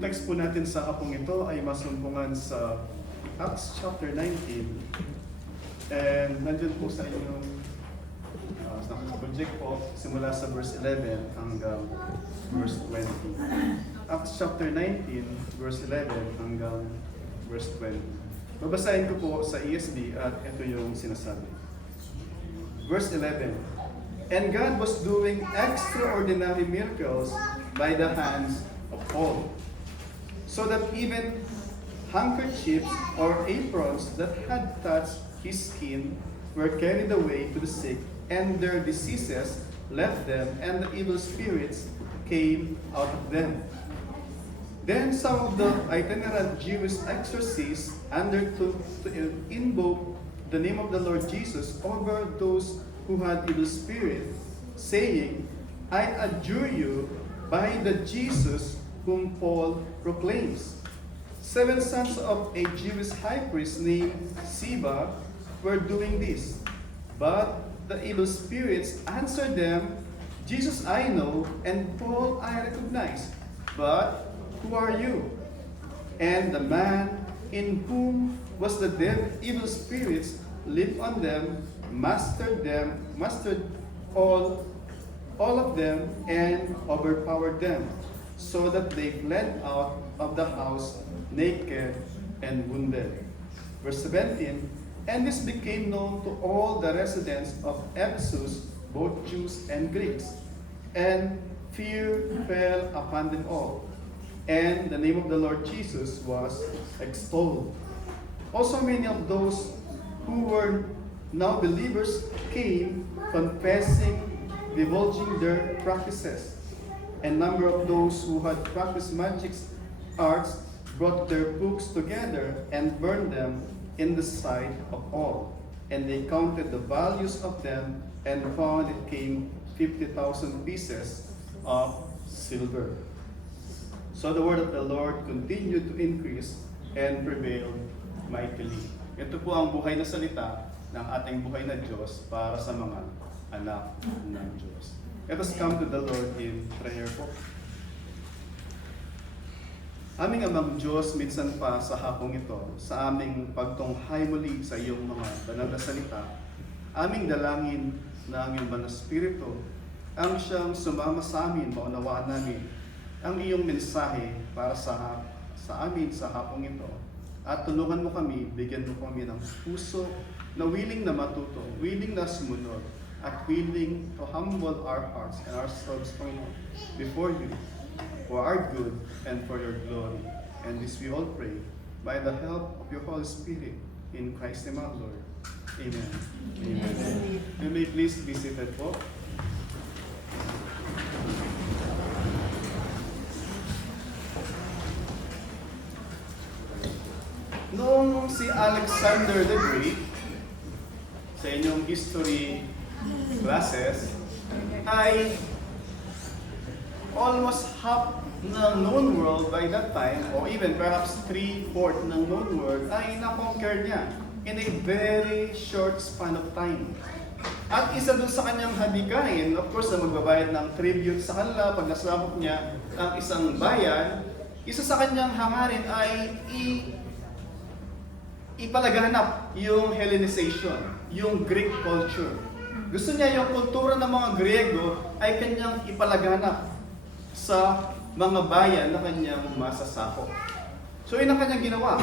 Text po natin sa hapong ito ay masumpungan sa Acts chapter 19. And nandun po sa inyong project po, simula sa verse 11 hanggang verse 20. Acts chapter 19, verse 11 hanggang verse 20. Babasahin ko po sa ESV at ito yung sinasabi. Verse 11. And God was doing extraordinary miracles by the hands of Paul, so that even handkerchiefs or aprons that had touched his skin were carried away to the sick, and their diseases left them, and the evil spirits came out of them. Then some of the itinerant Jewish exorcists undertook to invoke the name of the Lord Jesus over those who had evil spirits, saying, I adjure you by the Jesus whom Paul proclaims. 7 sons of a Jewish high priest named Sceva were doing this. But the evil spirits answered them, Jesus I know, and Paul I recognize. But who are you? And the man in whom was the evil spirits leaped on them, mastered all of them, and overpowered them, so that they fled out of the house naked and wounded. Verse 17, and this became known to all the residents of Ephesus, both Jews and Greeks, and fear fell upon them all, and the name of the Lord Jesus was extolled. Also many of those who were now believers came, confessing, divulging their practices. And number of those who had practiced magic arts brought their books together and burned them in the sight of all. And they counted the values of them and found it came 50,000 pieces of silver. So the word of the Lord continued to increase and prevailed mightily. Ito po ang buhay na salita ng ating buhay na Diyos para sa mga anak ng Diyos. Let us come to the Lord in prayer po. Aming Amang Diyos, minsan pa sa hapong ito, sa aming pagtunghay muli sa iyong mga banal na salita, aming dalangin na ang iyong banal na Espiritu ang siyang sumama sa amin, maunawaan namin ang iyong mensahe para sa amin sa hapong ito. At tulungan mo kami, bigyan mo kami ng puso na willing na matuto, willing na sumunod, at willing to humble our hearts and ourselves, Panginoon, before you, for our good and for your glory. And this we all pray, by the help of your Holy Spirit, in Christ's name our Lord. Amen. Amen. You may please be seated po. Noong si Alexander the Great, sa inyong history classes, ay almost half ng known world by that time, or even perhaps 3/4 ng known world, ay na-conquer niya in a very short span of time. At isa dun sa kanyang hadikain, of course, na magbabayad ng tribute sa kanila pag nasakop niya ang isang bayan, isa sa kanyang hangarin ay ipalaganap yung Hellenization, yung Greek culture. Gusto niya yung kultura ng mga Griego ay kanyang ipalaganap sa mga bayan na kanyang masasakop. So yun ang kanyang ginawa.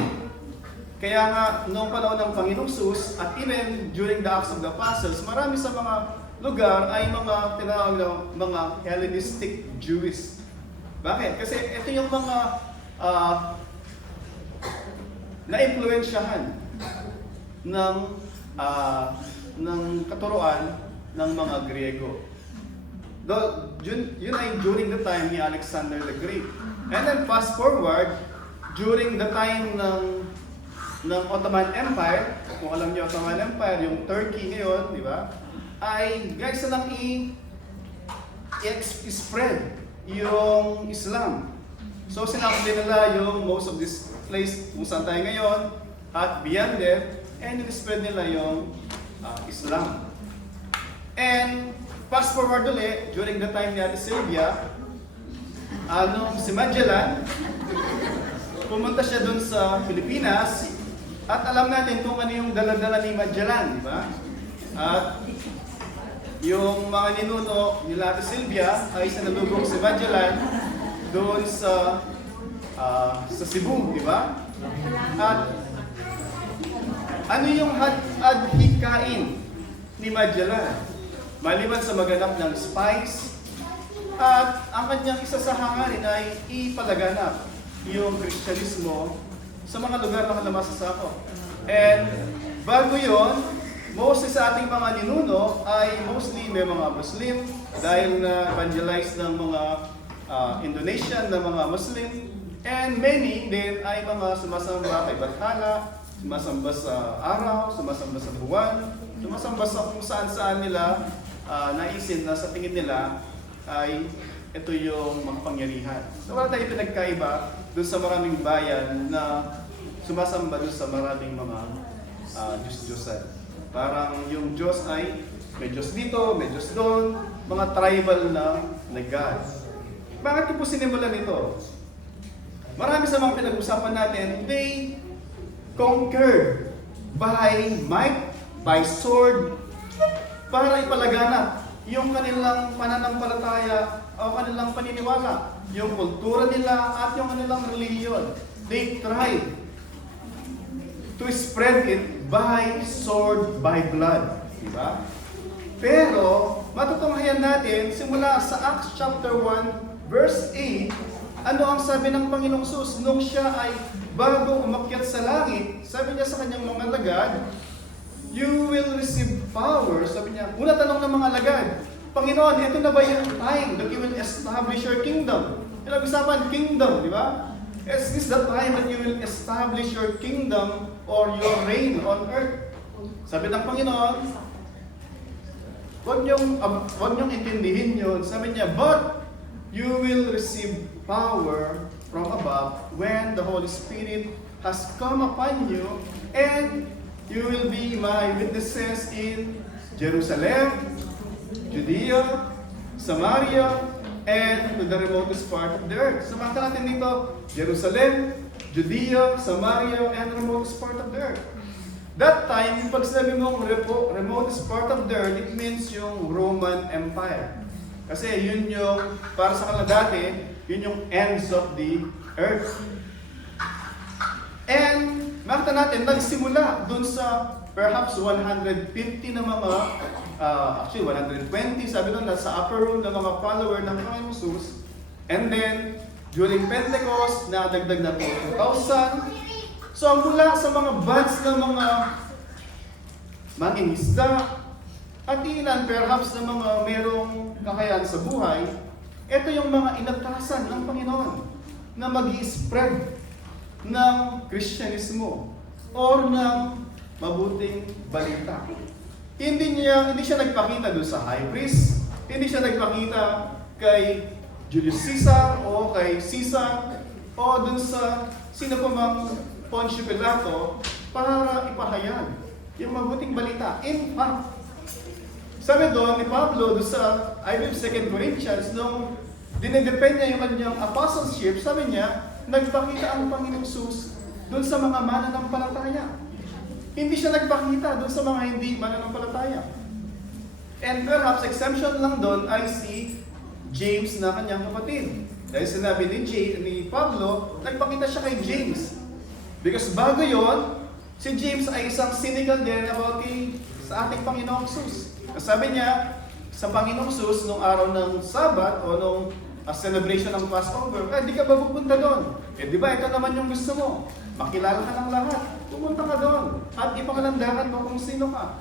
Kaya nga, noong panahon ng Panginoong Sus, at even during the Acts of the Apostles, marami sa mga lugar ay mga tinawag na mga Hellenistic Jews. Bakit? Kasi ito yung mga na-impluensyahan ng katuruan ng mga Griego. Yun ay during the time ni Alexander the Great. And then fast forward, during the time ng Ottoman Empire, kung alam niyo Ottoman Empire, yung Turkey ngayon, di ba? Ay guys na lang i-spread yung Islam. So sinakop nila yung most of this place kung saan tayo ngayon at beyond it, and in-spread nila yung Islam. And fast forward ulit, during the time ni Ate Sylvia, si Magellan, pumunta siya doon sa Pilipinas at alam natin kung ano yung dala-dala ni Magellan, di ba? At yung mga ninuno ni Ate Silvia ay sinalubong si Magellan doon sa Cebu, di ba? At ano yung adhikain ni Magellan? Maliban sa maghanap ng spice, at ang kanyang isa sa hangarin ay ipalaganap yung Kristyanismo sa mga lugar na kalamasasako. And bago yon, mostly sa ating mga ninuno ay mostly may mga Muslim dahil na-evangelize ng mga Indonesian na mga Muslim, and many din ay mga sumasamba kay Bathala, sumasamba sa araw, sumasamba sa buwan, sumasamba sa kung saan-saan nila naisin na sa tingin nila ay ito yung makapangyarihan. So wala tayo pinagkaiba doon sa maraming bayan na sumasamba doon sa maraming mga Diyos-Diyosan. Parang yung Diyos ay may Diyos dito, may Diyos doon, mga tribal na God. Bakit ko po sinimulan ito? Marami sa mga pinag-usapan natin, they conquered by might, by sword, para ipalaganap yung kanilang pananampalataya o kanilang paniniwala, yung kultura nila at yung kanilang religion. They tried to spread it by sword, by blood. Diba? Pero, matutunghayan natin, simula sa Acts chapter 1, verse 8, ano ang sabi ng Panginoong Sus nung siya ay bago umakyat sa langit? Sabi niya sa kanyang mga alagad, you will receive power. Sabi niya, una tanong ng mga alagad, Panginoon, ito na ba yung time that you will establish your kingdom? Pinag-usapan, kingdom, di ba? Is this the time that you will establish your kingdom or your reign on earth? Sabi ng Panginoon, huwag niyong intindihin yun. Sabi niya, but you will receive power from above when the Holy Spirit has come upon you, and you will be my witnesses in Jerusalem, Judea, Samaria, and to the remotest part of the earth. Samantala natin dito, Jerusalem, Judea, Samaria, and remotest part of the earth. That time, pag sinabi mong remotest part of the earth, it means yung Roman Empire. Kasi yun yung, para sa kanila dati, yun yung ends of the earth. And makita natin, nagsimula dun sa perhaps 150 na mga, actually 120, sabi doon, nasa upper room ng mga follower ng Panginoong Jesus. And then, during Pentecost, nadagdag na 2,000. So, mula sa mga bands ng mga mangingisda, at ilan perhaps ng mga merong kakayahan sa buhay, ito yung mga inatasan ng Panginoon na mag-i-spread ng Kristyanismo or ng mabuting balita. Hindi siya nagpakita doon sa high priest, hindi siya nagpakita kay Julius Caesar o kay Caesar o doon sa sino pa mang Poncio Pilato para ipahayag yung mabuting balita. In fact, sabi doon ni Pablo doon sa, I believe, 2 Corinthians, nung dinedepend niya yung kanyang apostleship, sabi niya, nagpakita ang Panginoong Jesus doon sa mga mananampalataya. Hindi siya nagpakita doon sa mga hindi mananampalataya. And perhaps exemption lang doon ay si James na kanyang kapatid. Dahil sinabi ni Pablo, nagpakita siya kay James. Because bago yon, si James ay isang cynical din about sa ating Panginoong Jesus. Sabi niya, sa Panginoong Jesus, nung araw ng Sabat o nung celebration ng Passover, di ka ba pupunta doon? Di ba ito naman yung gusto mo? Makilala ka ng lahat. Pumunta ka doon. At ipangalandakan mo kung sino ka.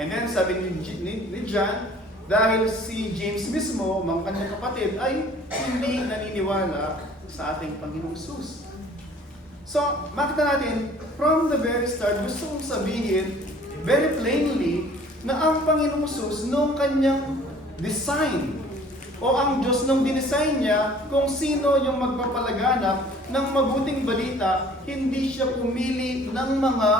And then sabi ni John, dahil si James mismo, mga kanyang kapatid, ay hindi naniniwala sa ating Panginoong Jesus. So, makita natin, from the very start, gusto kong sabihin very plainly na ang Panginoong Jesus nung kanyang design o ang Diyos nung dinesign niya kung sino yung magpapalaganap ng mabuting balita, hindi siya pumili ng mga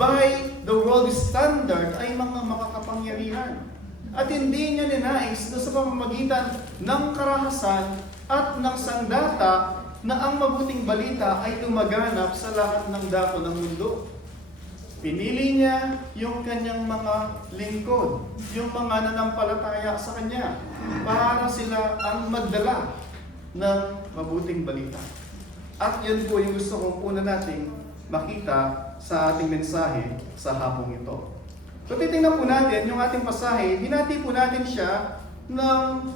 by the world standard ay mga makakapangyarihan. At hindi niya ninais na sa pamamagitan ng karahasan at ng sandata na ang mabuting balita ay lumaganap sa lahat ng dako ng mundo. Pinili niya yung kanyang mga lingkod, yung mga nanampalataya sa kanya, para sila ang magdala ng mabuting balita. At yun po yung gusto kong una nating makita sa ating mensahe sa hapong ito. So titingnan po natin yung ating pasahe, hinati po natin siya ng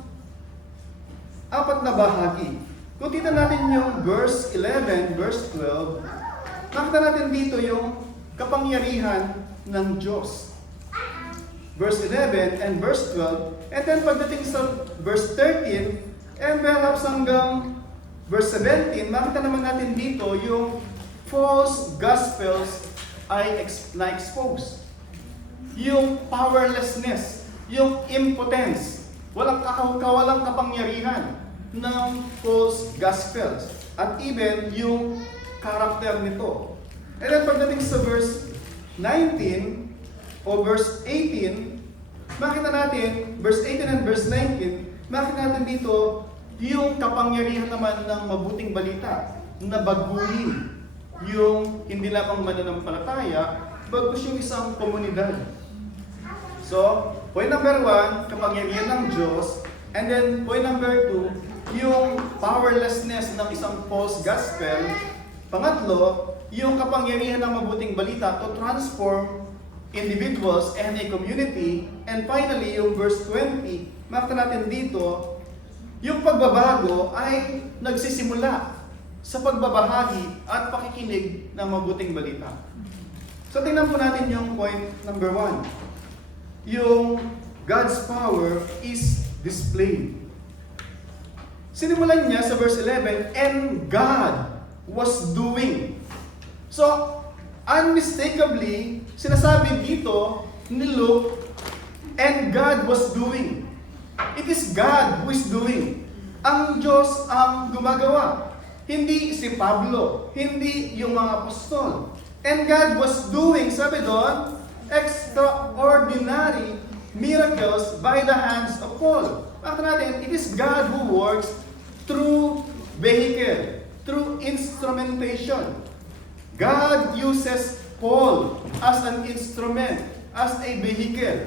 4 na bahagi. Kung titignan natin yung verse 11, verse 12, nakita natin dito yung kapangyarihan ng Diyos. Verse 11 and verse 12, and then pagdating sa verse 13, and perhaps hanggang verse 17, makita naman natin dito yung false gospels ay na-expose. Yung powerlessness, yung impotence, walang kawalang kapangyarihan ng false gospels. At even yung karakter nito. And then pagdating sa verse 19 o verse 18, makita natin, verse 18 and verse 19, makita natin dito yung kapangyarihan naman ng mabuting balita na baguhin yung hindi lamang mananampalataya, bagkus yung isang komunidad. So, point number 1, kapangyarihan ng Diyos. And then, point number 2, yung powerlessness ng isang false gospel. Pangatlo, yung kapangyarihan ng mabuting balita to transform individuals and a community. And finally, yung verse 20, makita natin dito, yung pagbabago ay nagsisimula sa pagbabahagi at pakikinig ng mabuting balita. So, tingnan po natin yung point number 1. Yung God's power is displayed. Sinimulan niya sa verse 11, and God was doing. So, unmistakably, sinasabi dito ni Luke, and God was doing. It is God who is doing. Ang Diyos ang gumagawa. Hindi si Pablo, hindi yung mga apostol. And God was doing, sabi doon, extraordinary miracles by the hands of Paul. Bakit natin, it is God who works through vehicle, through instrumentation. God uses Paul as an instrument, as a vehicle.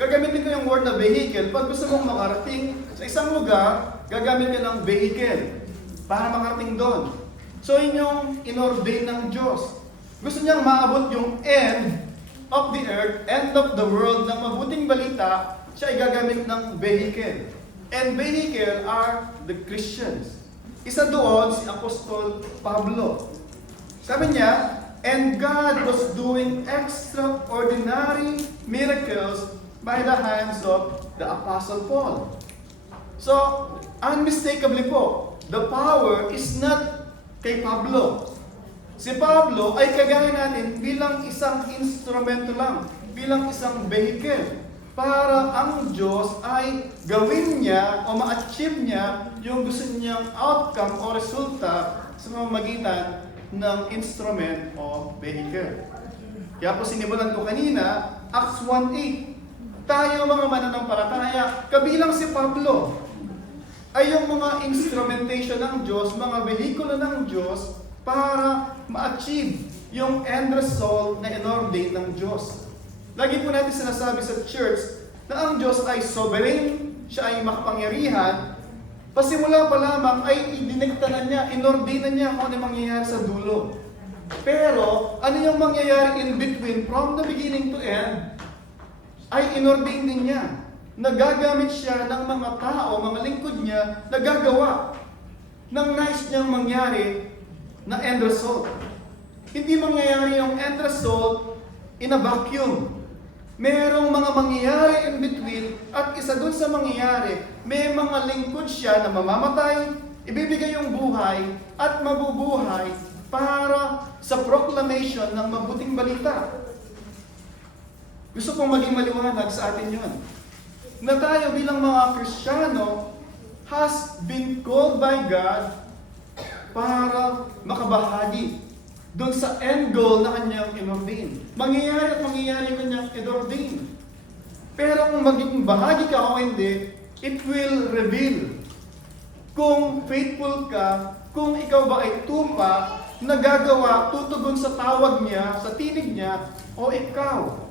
Gagamitin ko yung word na vehicle. Pag gusto mong makarating sa isang lugar, gagamit ka ng vehicle para makarating doon. So yun yung inordain ng Diyos. Gusto niyang maabot yung end of the earth, end of the world, ng mabuting balita, siya ay gagamit ng vehicle. And vehicle are the Christians. Isa doon si Apostol Pablo. Sabi niya, and God was doing extraordinary miracles by the hands of the Apostle Paul. So, unmistakably po, the power is not kay Pablo. Si Pablo ay kagaya natin bilang isang instrumento lang, bilang isang vehicle, para ang Diyos ay gawin niya o ma-achieve niya yung gusto niyang outcome o resulta sa pamamagitan ng instrument o vehicle. Kaya po sinimulan ko kanina, Acts 1:8. Tayo mga mananampalataya, kabilang si Pablo, ay yung mga instrumentation ng Diyos, mga vehikulo ng Diyos para ma-achieve yung end result na inordain ng Diyos. Lagi po natin sinasabi sa church na ang Diyos ay sovereign, siya ay makapangyarihan. Pasimula pa lamang ay idinekta na niya, inordain na niya kung ano mangyayari sa dulo. Pero ano yung mangyayari in between from the beginning to end ay inordain din niya. Nagagamit siya ng mga tao, mga lingkod niya, nagagawa ng nais niyang mangyari na end result. Hindi mangyayari yung end result in a vacuum. Merong mga mangyayari in between at isa dun sa mangyayari, may mga lingkod siya na mamamatay, ibibigay yung buhay at mabubuhay para sa proclamation ng mabuting balita. Gusto kong maging maliwanag sa atin yun. Na tayo bilang mga Kristiyano has been called by God para makabahagi doon sa end goal na kanyang inordain. Mangyayari at mangyayari kanyang inordain. Pero kung maging bahagi ka o hindi, it will reveal kung faithful ka kung ikaw ba ay tupa, nagagawa, tutugon sa tawag niya, sa tinig niya, o ikaw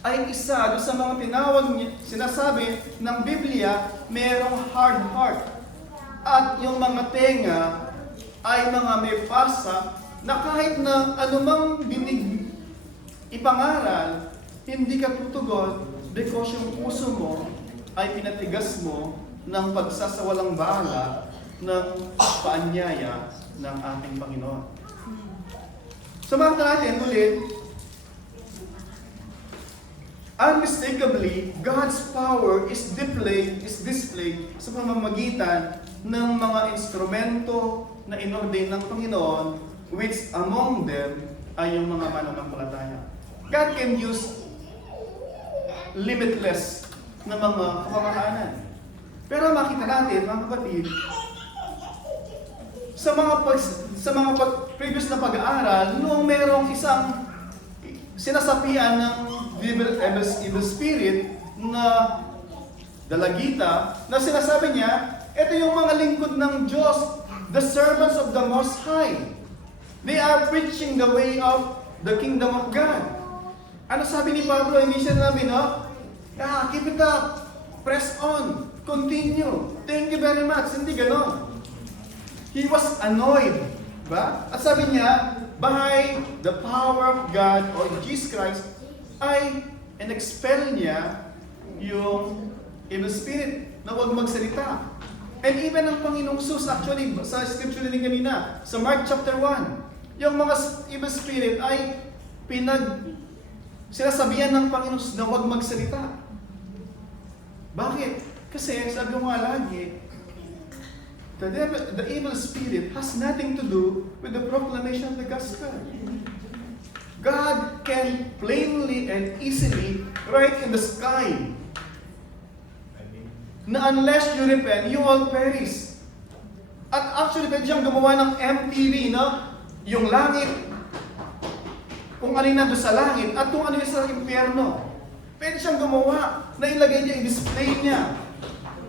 ay isa doon sa mga tinawag niya, sinasabi ng Biblia, merong hard heart. At yung mga tenga ay mga may pasa na kahit na anumang dinig ipangaral, hindi ka tutugon because yung puso mo ay pinatigas mo ng pagsasawalang bahala ng paanyaya ng ating Panginoon. So makita natin ulit, unmistakably, God's power is displayed sa pamamagitan ng mga instrumento na inordain ng Panginoon, which among them ay yung mga mananampalataya. God can use limitless na mga kapamahalan. Pero makita natin, mga kapatid, sa mga previous na pag-aaral, noong merong isang sinasapian ng evil spirit na dalagita, na sinasabi niya, ito yung mga lingkod ng Diyos, the servants of the Most High. They are preaching the way of the kingdom of God. Ano sabi ni Pablo? Hindi siya nabi, no? Keep it up. Press on. Continue. Thank you very much. Hindi ganon. He was annoyed. Ba? At sabi niya, by the power of God or Jesus Christ, ay in-expel niya yung evil spirit na huwag magsalita. And even ang Panginoong Jesus, actually, sa scripture din kanina, sa Mark chapter 1, yung mga evil spirit ay sinasabihan ng Panginoon na huwag magsalita. Bakit? Kasi, sabi ko nga lagi, the evil spirit has nothing to do with the proclamation of the gospel. God can plainly and easily write in the sky na unless you repent, you all perish. At actually, pwede siyang gumawa ng MTV, no? Yung langit, kung ano yung nandun sa langit, at kung ano yung sa impyerno. Pwede siyang gumawa, na ilagay niya, i-display niya,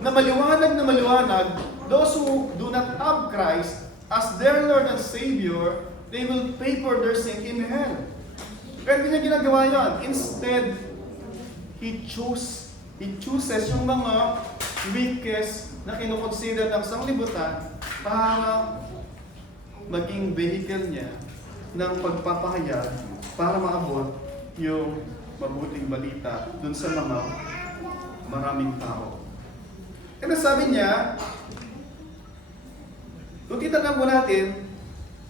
na maliwanag, those who do not have Christ as their Lord and Savior, they will pay for their sin in hell. Pero hindi niya ginagawa yun. Instead, He chooses yung mga weakest na kinukonsider ng sanglibutan para maging vehicle niya ng pagpapahayag para maabot yung mabuting balita dun sa mga maraming tao. And sabi niya, kung titignan mo natin,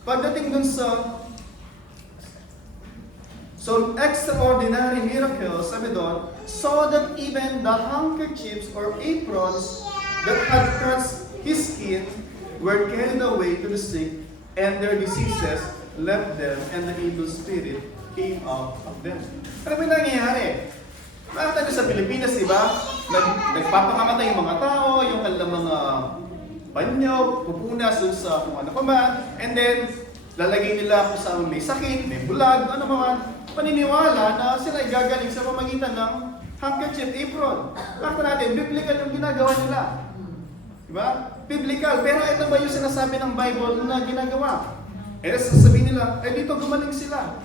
pagdating dun sa extraordinary miracles, sabi doon, so that even the handkerchiefs or aprons that had touched his skin were carried away to the sick, and their diseases left them, and the evil spirit came out of them. Ano ba nangyayari? Nakita nyo sa Pilipinas, di ba? Nagpapakamatay yung mga tao, yung mga banyo, pupunas dun sa kung ano pa man, and then lalagay nila kung saan may sakit, may bulag, ano man, paniniwala na sila ay gagaling sa pamagitan ng handkerchief, apron. Nakita natin, biblical yung ginagawa nila. Diba? Biblical. Pero ito ba yung sinasabi ng Bible na ginagawa? Eh, sasabihin nila, eh dito gumaling sila.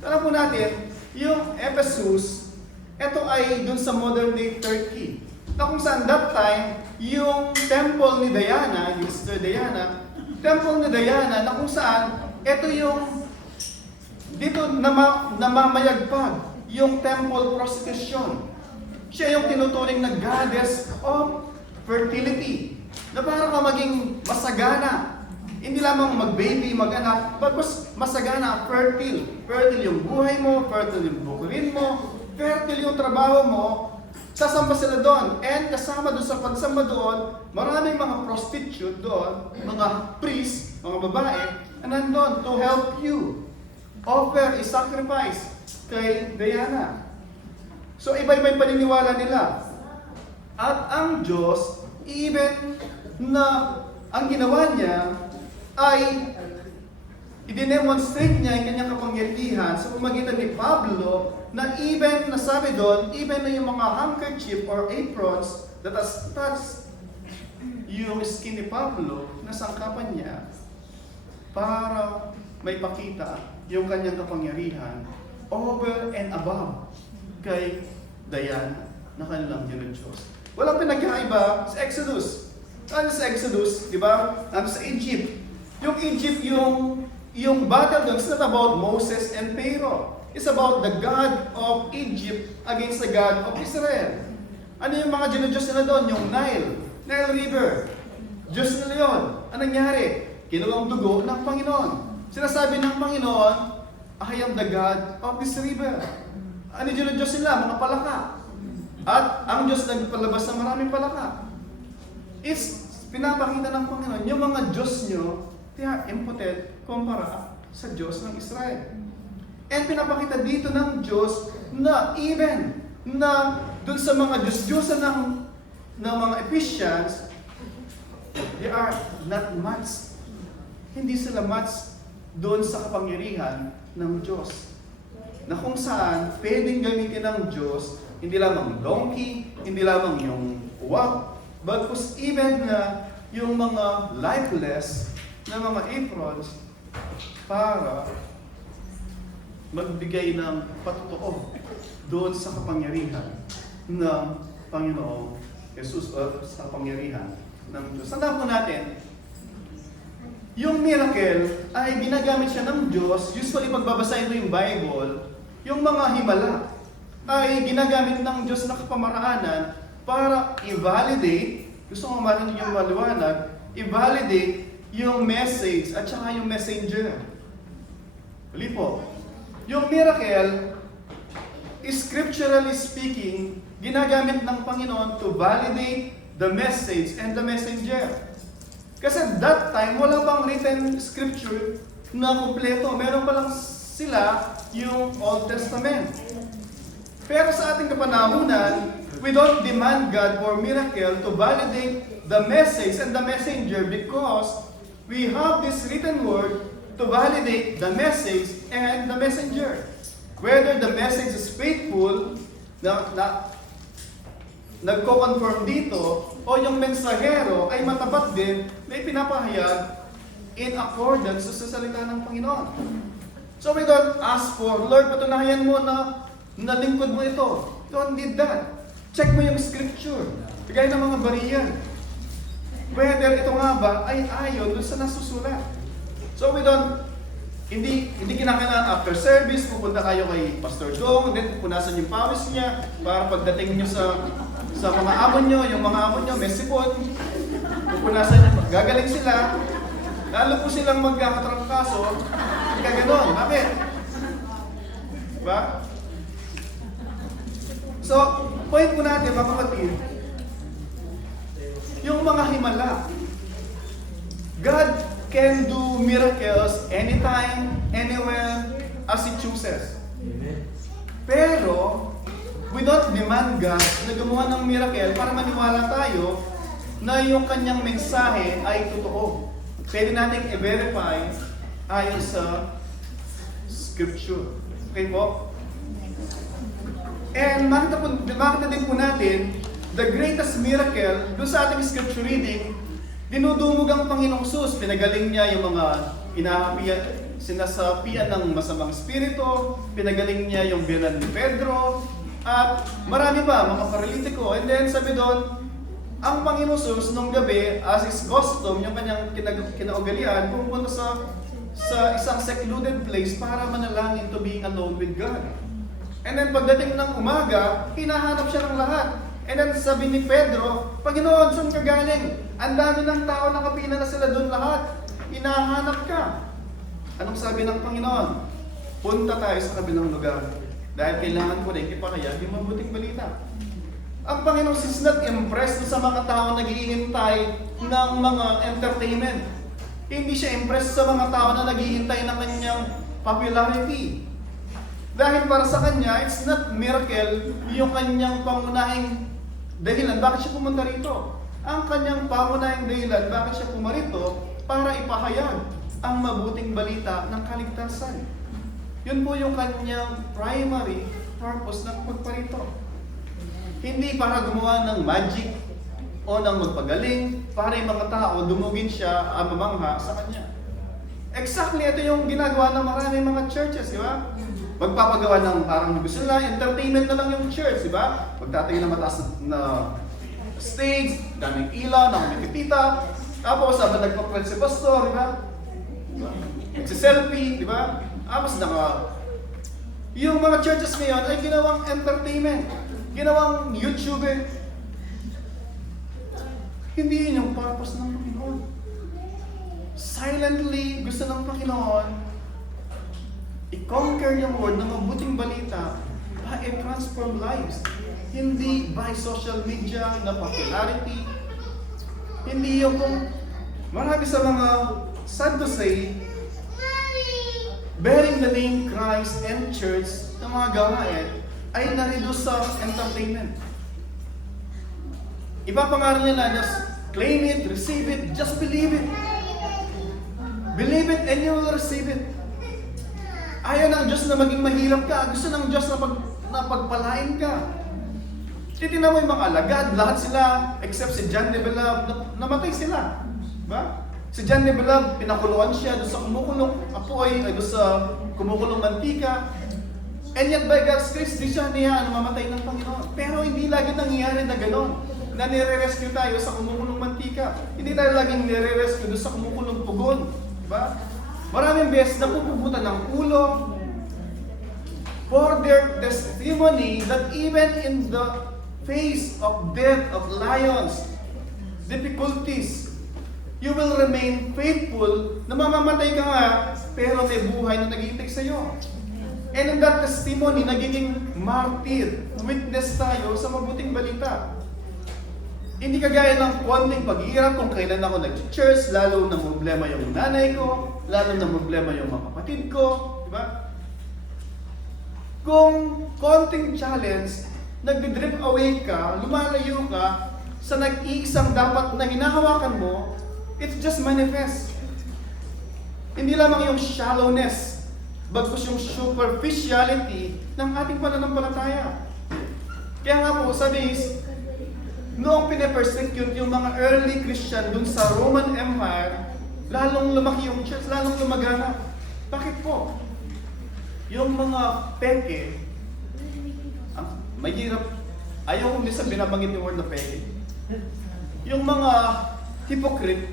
Alam po natin, yung Ephesus, ito ay dun sa modern day Turkey. Na kung saan that time, yung temple ni Diana, yung Sister Diana, temple ni Diana, na kung saan, ito yung dito namamayagpag yung temple prostitution. Siya yung tinuturing na goddess of fertility. Na para ka maging masagana. Hindi lamang mag-baby, mag-anak, but masagana, fertile. Fertile yung buhay mo, fertile yung bukurin mo, fertile yung trabaho mo, sasamba sila doon. And kasama doon sa pagsamba doon, maraming mga prostitute doon, mga priest, mga babae, na nandun to help you. Offer a sacrifice kay Diana. So iba-iba yung paniniwala nila. At ang Diyos, even na ang ginawa niya ay i-demonstrate niya yung kanyang kapangyarihan sa pamamagitan ni Pablo na even, nasabi doon, even na yung mga handkerchief or aprons that has touched yung skin ni Pablo na sangkapan niya para may pakita yung kanyang kapangyarihan over and above kay Diana na kanilang Diyos. Walang pinagkaiba sa Exodus. Ano sa Exodus, di ba? Ano sa Egypt? Yung Egypt, yung battle doon, it's not about Moses and Pharaoh. It's about the God of Egypt against the God of Israel. Ano yung mga Diyos nila doon? Yung Nile River. Diyos nila yun. Anong nangyari? Kinuha ang dugo ng Panginoon. Sinasabi ng Panginoon, I am the God of this river. Ano yung Diyos nila? Mga palaka. At ang Diyos nagpalabas ng maraming palaka. It's pinapakita ng Panginoon, yung mga Diyos nyo, they are impotent kumpara sa Diyos ng Israel. And pinapakita dito ng Diyos na even na dun sa mga Diyos-Diyosan ng mga Ephesians, they are not matched. Hindi sila matched doon sa kapangyarihan ng Diyos. Na kung saan pwedeng gamitin ng Diyos, hindi lamang donkey, hindi lamang yung uwak, but even na yung mga lifeless na mga aprons para magbigay ng patutuo doon sa kapangyarihan ng Panginoong Jesus o sa kapangyarihan ng Diyos. Tandaan po natin, yung miracle ay ginagamit siya ng Diyos. Usually, pagbabasahin mo yung Bible, yung mga himala ay ginagamit ng Diyos na kapamaraanan para i-validate, gusto ko marinig yung maliwanag, i-validate yung message at saka yung messenger. Huli po, yung miracle, scripturally speaking, ginagamit ng Panginoon to validate the message and the messenger. Kasi that time, wala pang written scripture na kumpleto. Meron pa lang sila yung Old Testament. Pero sa ating kapanahunan, we don't demand God for miracle to validate the message and the messenger because we have this written word to validate the message and the messenger. Whether the message is faithful, nagko-confirm dito, o yung mensahero ay matapat din, may pinapahayag in accordance sa salita ng Panginoon. So we don't ask for, Lord, patunayan mo na lingkod mo ito. Don't need that. Check mo yung scripture. Bigay ng mga bariyan. Whether ito nga ba ay ayon doon sa nasusulat. So we don't, hindi kinakailangan after service, pupunta kayo kay Pastor Dong, then pupunasan yung pawis niya, para pagdating nyo sa mga amo nyo, yung mga amo nyo, may sipon, pupunasan nyo, gagaling sila, lalo po silang magkakatrangkaso, kaya gano'n. Bakit? Diba? So, point po natin, mga kapatid, yung mga himala, God can do miracles anytime, anywhere, as He chooses. Pero, we don't demand God na gumawa ng miracle para maniwala tayo na yung kanyang mensahe ay totoo. Pwede nating i-verify ayon sa Scripture. Okay po? And makita din po natin, the greatest miracle, doon sa ating Scripture reading, dinudumog ang Panginoong Jesus. Pinagaling niya yung mga sinasapian ng masamang espiritu, pinagaling niya yung biyanan ni Pedro, at marami pa, mga paralitiko. And then sabi doon, ang Panginoong Jesus nung gabi, as is custom, yung kanyang kinaugalian, pumunta sa isang secluded place para manalangin to being alone with God. And then pagdating ng umaga, hinahanap siya ng lahat. And then sabi ni Pedro, Panginoon, saan ka galing? Ang dami ng tao, nakapila na sila doon lahat. Hinahanap ka. Anong sabi ng Panginoon? Punta tayo sa kabilang lugar. Dahil kailangan ko rin ipakayag yung mabuting balita. Ang Panginoon is not impressed sa mga tao naghihintay ng mga entertainment. Hindi siya impressed sa mga tao na naghihintay ng kanyang popularity. Dahil para sa kanya, it's not miracle yung kanyang pangunahing dahilan. Bakit siya pumunta rito? Ang kanyang pangunahing dahilan, bakit siya pumarito? Para ipahayag ang mabuting balita ng kaligtasan. Yun po yung kanyang primary purpose ng pagparito. Hindi para gumawa ng magic, o ng magpagaling para yung mga tao dumugin siya mamangha sa kanya. Exactly, ito yung ginagawa ng maraming mga churches, di ba? Magpapagawa ng parang gusto nila, entertainment na lang yung church, di ba? Magtatayo ng mataas na stage, daming ilaw, nakakitita, tapos habang nagpa-pledge si pastor, di ba? Nagsiselfie, di ba? Tapos yung mga churches ngayon ay ginawang entertainment, ginawang YouTuber. Hindi yun yung purpose ng Panginoon. Silently, gusto ng Panginoon i-conquer yung world ng mabuting balita by transform lives. Hindi by social media na popularity. Hindi yung kung marami sa mga, sad to say, bearing the name Christ and Church ng mga gawain ay na-reduce sa entertainment. Ipapangaral nila, just claim it, receive it, just believe it. Believe it and you will receive it. Ayaw ng Diyos na maging mahirap ka. Gusto ng Diyos na pagpalain ka. Titignan mo yung mga alagad, lahat sila, except si John de Beloved, namatay sila. Diba? Si John de Beloved, pinakuluan siya doon sa kumukulong apoy, doon sa kumukulong mantika. And yet by God's grace, di siya niya mamatay ng Panginoon. Pero hindi lagi nangyayari na gano'n. Na nire-rescue tayo sa kumukulong mantika. Hindi tayo laging nire-rescue doon sa kumukulong pugon. Diba? Maraming beses na pupugutan ng ulo for their testimony that even in the face of death of lions, difficulties, you will remain faithful na mamamatay ka nga, pero may buhay na naghihintay sa iyo. And in that testimony, nagiging martyr, witness tayo sa mabuting balita. Hindi kagaya ng konting paghihirap kung kailan ako nag-church, lalo na problema yung nanay ko, lalo na problema yung mga kapatid ko, di ba? Kung konting challenge, nag-drip away ka, lumalayo ka sa nag-iisang dapat na hinahawakan mo, it just manifest. Hindi lamang yung shallowness, bagkus yung superficiality ng ating pananampalataya. Kaya nga po, sabi is, noong pinapersecute yung mga early Christian dun sa Roman Empire, lalong lumaki yung church, lalong lumagana. Bakit po? Yung mga peke, mahirap, ayaw kong minsan binabanggit yung word na peke. Yung mga hypocrite,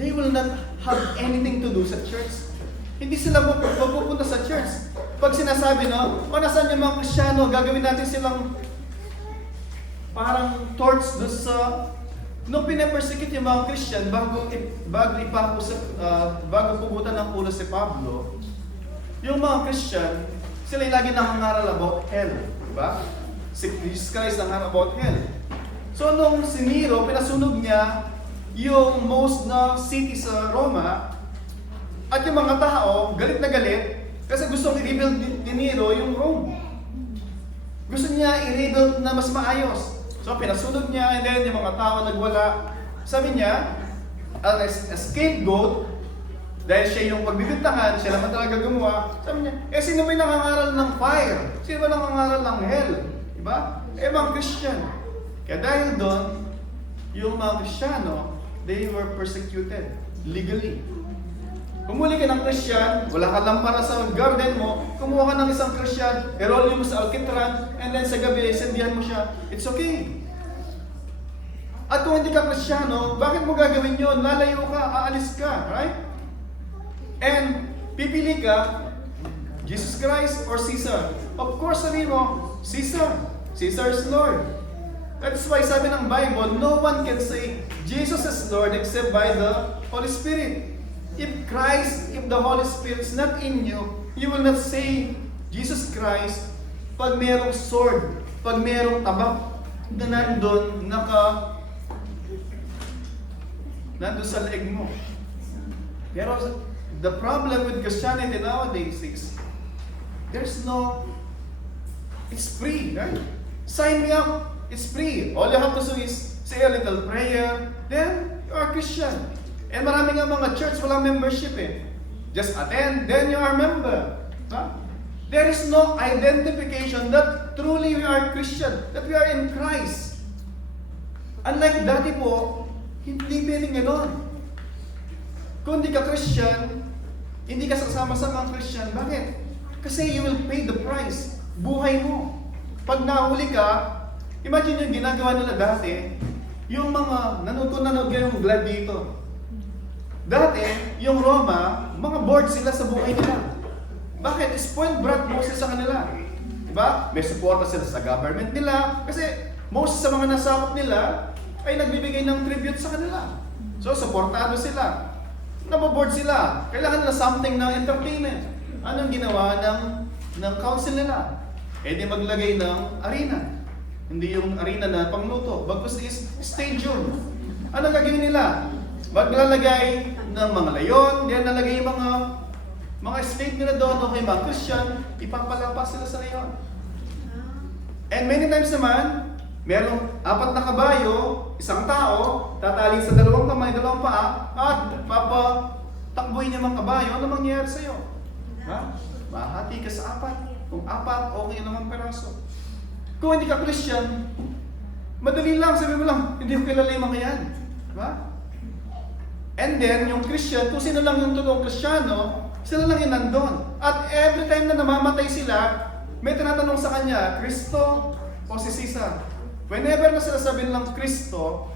they will not have anything to do sa church. Hindi sila pupunta sa church. Pag sinasabi, no, o nasaan yung mga Kristyano, gagawin natin silang parang torch doon sa nung pinapersecute yung mga Christian bago pugutan ng ulo si Pablo, yung mga Christian, sila yung lagi nangangaral about hell, di ba? Si Jesus Christ nangangaral about hell. So nung si Nero, pinasunog niya yung most na city sa Roma, at yung mga tao, galit na galit, kasi gustong i-rebuild ni Nero yung Rome. Gusto niya i-rebuild na mas maayos. So, pinasunog niya, and then yung mga tao nagwala. Sabi niya, as a scapegoat, dahil siya yung pagbibintangan, siya naman talaga gumawa. Sabi niya, sino ba yung nangangaral ng fire? Sino ba nangangaral ng hell? Diba? Mga Christian. Kaya dahil doon, yung mga Kristiyano, they were persecuted legally. Kumuli ka ng Christian, wala ka lang para sa garden mo, kumuha ka ng isang Christian, i-roll mo sa alkitran, and then sa gabi, sendihan mo siya. It's okay. At kung hindi ka Kristiyano, bakit mo gagawin yun? Lalayo ka, aalis ka, right? And pipili ka, Jesus Christ or Caesar? Of course, sabi mo, Caesar. Caesar is Lord. That's why sabi ng Bible, no one can say Jesus is Lord except by the Holy Spirit. If the Holy Spirit is not in you, you will not say Jesus Christ pag merong sword, pag merong tabak na nandun sa leeg mo. Pero the problem with Christianity nowadays is it's free, right? Sign me up, it's free. All you have to do is say a little prayer, then you are Christian. And marami nga mga church, walang membership eh. Just attend, then you are a member. Huh? There is no identification that truly we are Christian, that we are in Christ. Unlike dati po, hindi pwedeng gano'n. Kung hindi ka Christian, hindi ka sasama sa mga Christian. Bakit? Kasi you will pay the price. Buhay mo. Pag nahuli ka, imagine yung ginagawa nila dati, yung mga nanood yung gladiator. Dati, yung Roma, mga bored sila sa buhay nila. Bakit? Spoiled brat Moses sa kanila. Diba? May suporta sila sa government nila. Kasi most sa mga nasakop nila ay nagbibigay ng tribute sa kanila. So, supportado sila. Nababoard sila. Kailangan nila something na entertainment. Anong ginawa ng council nila? Eh di maglagay ng arena. Hindi yung arena na pangluto. Bagkus is stadium. Ano gagawin nila? Maglalagay ng mga layon, diyan nalagay yung mga slave nila doon, o kay mga Christian, ipapalapas sila sa layon. And many times naman, merong 4 na kabayo, isang tao, tataling sa 2 kamay, 2 paa, at papatakbuhin niya mga kabayo, ano mangyayari sa'yo? Ha? Mahati ka sa 4. Kung 4, okay naman peraso. Kung hindi ka Christian, madali lang, sabi mo lang, hindi ko kilala yung mga yan. Diba? And then, yung Christian, kung sino lang yung totoong Kristiyano, sila lang yung nandun. At every time na namamatay sila, may tinatanong sa kanya, Kristo o si Caesar? Whenever na sila sabihin lang Kristo,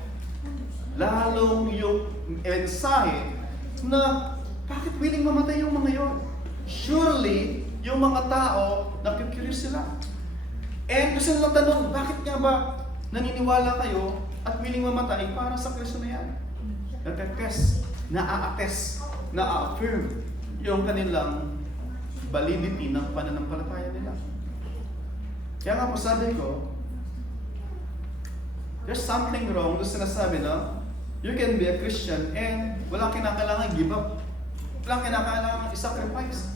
lalong yung mensahe na bakit willing mamatay yung mga yon? Surely, yung mga tao, nakikiris sila. And gusto nilang tanong, bakit nga ba naniniwala kayo at willing mamatay para sa Kristo na yan? Natetest, na-a-attest, na-affirm yung kanilang validity ng pananampalataya nila. Kaya nga po sabi ko, there's something wrong doon sinasabi na you can be a Christian and walang kinakailangan give up. Walang kinakailangan i-sacrifice.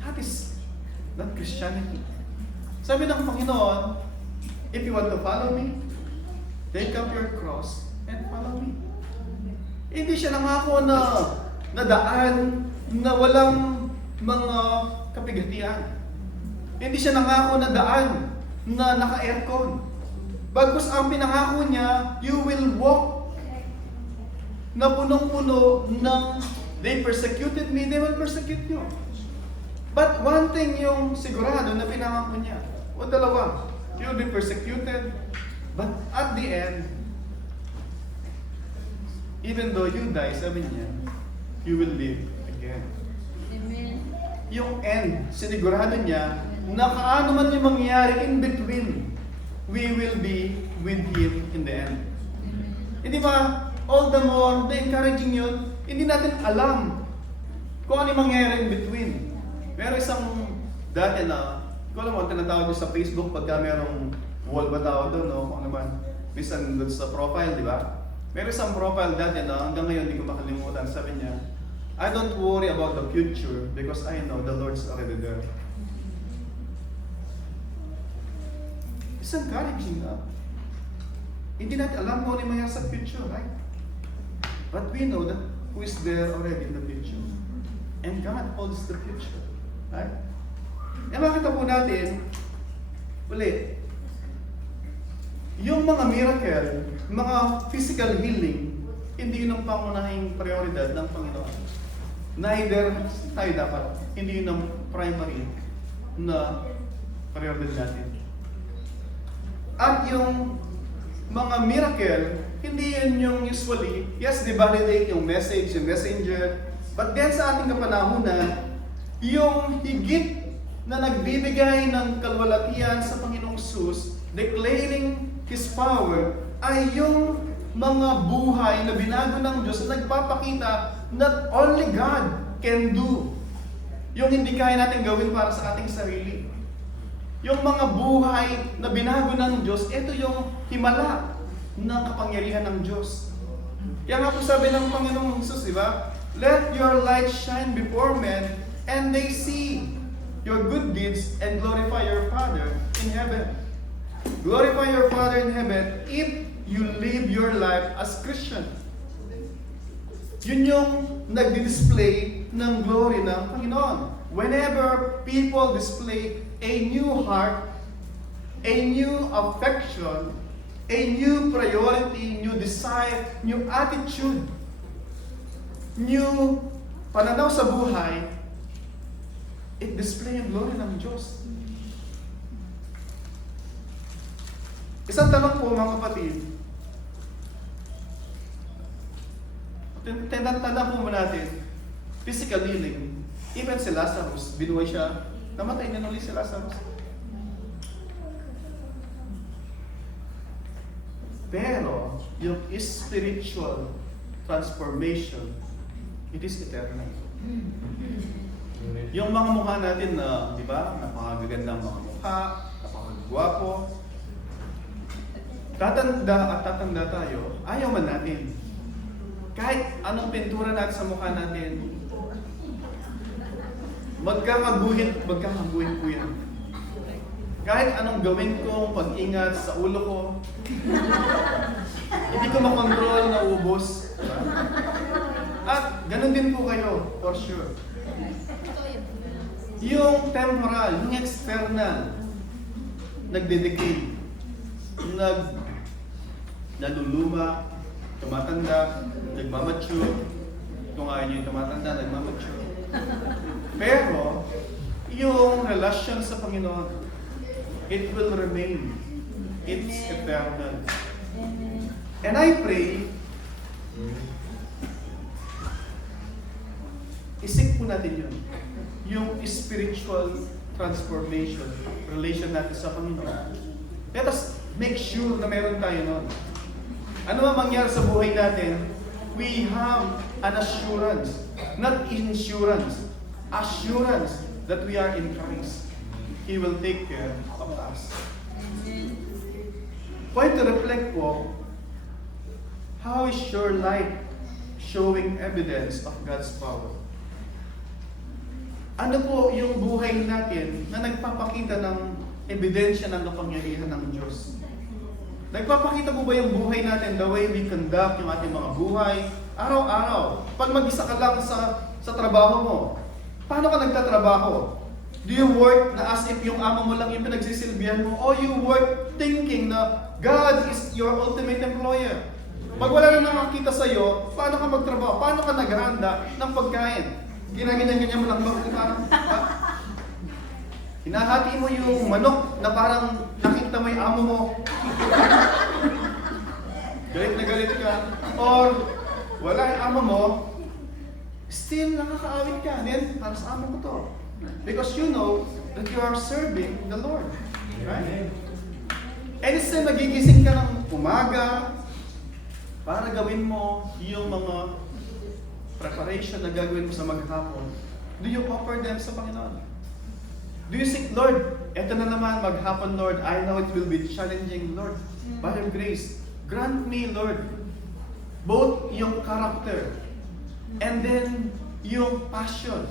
That is not Christianity. Sabi ng Panginoon, if you want to follow me, take up your cross and follow me. Hindi siya nangako na daan na walang mga kapigatian. Hindi siya nangako na daan na naka-aircon. Bagkus ang pinangako niya, you will walk na punong-puno ng they persecuted me, they will persecute you. But one thing yung sigurado na pinangako niya, o 2, you will be persecuted, but at the end, even though you die, sabi niya, you will live again. Amen. Yung end, sinigurado niya, na kaano man yung mangyayari in between, we will be with Him in the end. Hindi ba, all the more, the encouraging yun, hindi natin alam kung ano yung mangyayari in between. Meron isang dati na, kung alam mo, tinatawag doon sa Facebook pagka merong wall ba tawag doon, no? Kung naman, minsan doon sa profile, di ba? Meron isang profile dati na hanggang ngayon hindi ko makalimutan. Sabi niya, I don't worry about the future because I know the Lord's already there. It's encouraging na. Hindi natin alam kung ano yung mangyari sa future, right? But we know that who is there already in the future. And God holds the future. Right? E makita po natin, ulit, yung mga miracle, mga physical healing, hindi yun ang pangunahing prioridad ng Panginoon. Neither tayo dapat, hindi yun ang primary na prioridad natin. At yung mga miracle, hindi yun yung usually, yes, di-validate yung message, yung messenger, but then sa ating kapanahunan, yung higit na nagbibigay ng kalwalatian sa Panginoong Sus, declaring His power, ay yung mga buhay na binago ng Diyos na nagpapakita that only God can do. Yung hindi kaya natin gawin para sa ating sarili. Yung mga buhay na binago ng Diyos, ito yung himala ng kapangyarihan ng Diyos. Kaya nga po sabi ng Panginoong Jesus, di ba? Let your light shine before men, and they see your good deeds and glorify your Father in heaven. Glorify your Father in heaven if you live your life as Christian. Yun yung nag-display ng glory ng Panginoon. Whenever people display a new heart, a new affection, a new priority, new desire, new attitude, new pananaw sa buhay, it display yung glory ng Diyos. Isang tanong po mga kapatid, tanong po natin, physical healing, even si Lazarus, binuhay siya, namatay na ulit si Lazarus. Pero, yung spiritual transformation, it is eternal. Yung mga mukha natin na, di ba, napakagagandang mga mukha, napakagwapo, tatanda at tatanda tayo, ayaw man natin. Kahit anong pintura natin sa mukha natin, magkakaguhin po yan. Kahit anong gawin kong pag-ingat sa ulo ko, hindi ko makontrol na ubos. Diba? At ganun din po kayo, for sure. Yung temporal, yung external, nagde-decay, naluluma, tumatanda, nagmamature. Kung ayaw nyo yung tumatanda, nagmamature. Pero, yung relasyon sa Panginoon, it will remain. It's eternal. And I pray, isip po natin yun. Yung spiritual transformation, relation natin sa Panginoon. Let us make sure na meron tayo nun. Ano man mangyari sa buhay natin, we have an assurance, not insurance, assurance that we are in Christ. He will take care of us. Point to reflect po, how is your life showing evidence of God's power? Ano po yung buhay natin na nagpapakita ng ebidensya ng kapangyarihan ng Diyos? Nagpapakita po ba yung buhay natin, the way we conduct yung ating mga buhay, araw-araw? Pag mag-isa ka lang sa trabaho mo, paano ka nagtatrabaho? Do you work na as if yung amo mo lang yung pinagsisilbihan mo? O you work thinking na God is your ultimate employer? Pag wala na nakakita sa'yo, paano ka magtrabaho? Paano ka naghahanda ng pagkain? Ginaganyan-ganyan mo lang ba? Hinahati mo yung manok na parang nakita mo yung amo mo. Galit na galit ka. Or wala yung amo mo, still nakakaawit ka. Then, para sa amo ko to. Because you know that you are serving the Lord. Right? And still nagigising ka ng umaga para gawin mo yung mga preparation na gagawin mo sa maghapon. Do you offer them sa Panginoon? Do you seek, Lord, eto na naman maghapon, Lord, I know it will be challenging, Lord. By your grace, grant me, Lord, both yung character and then yung passion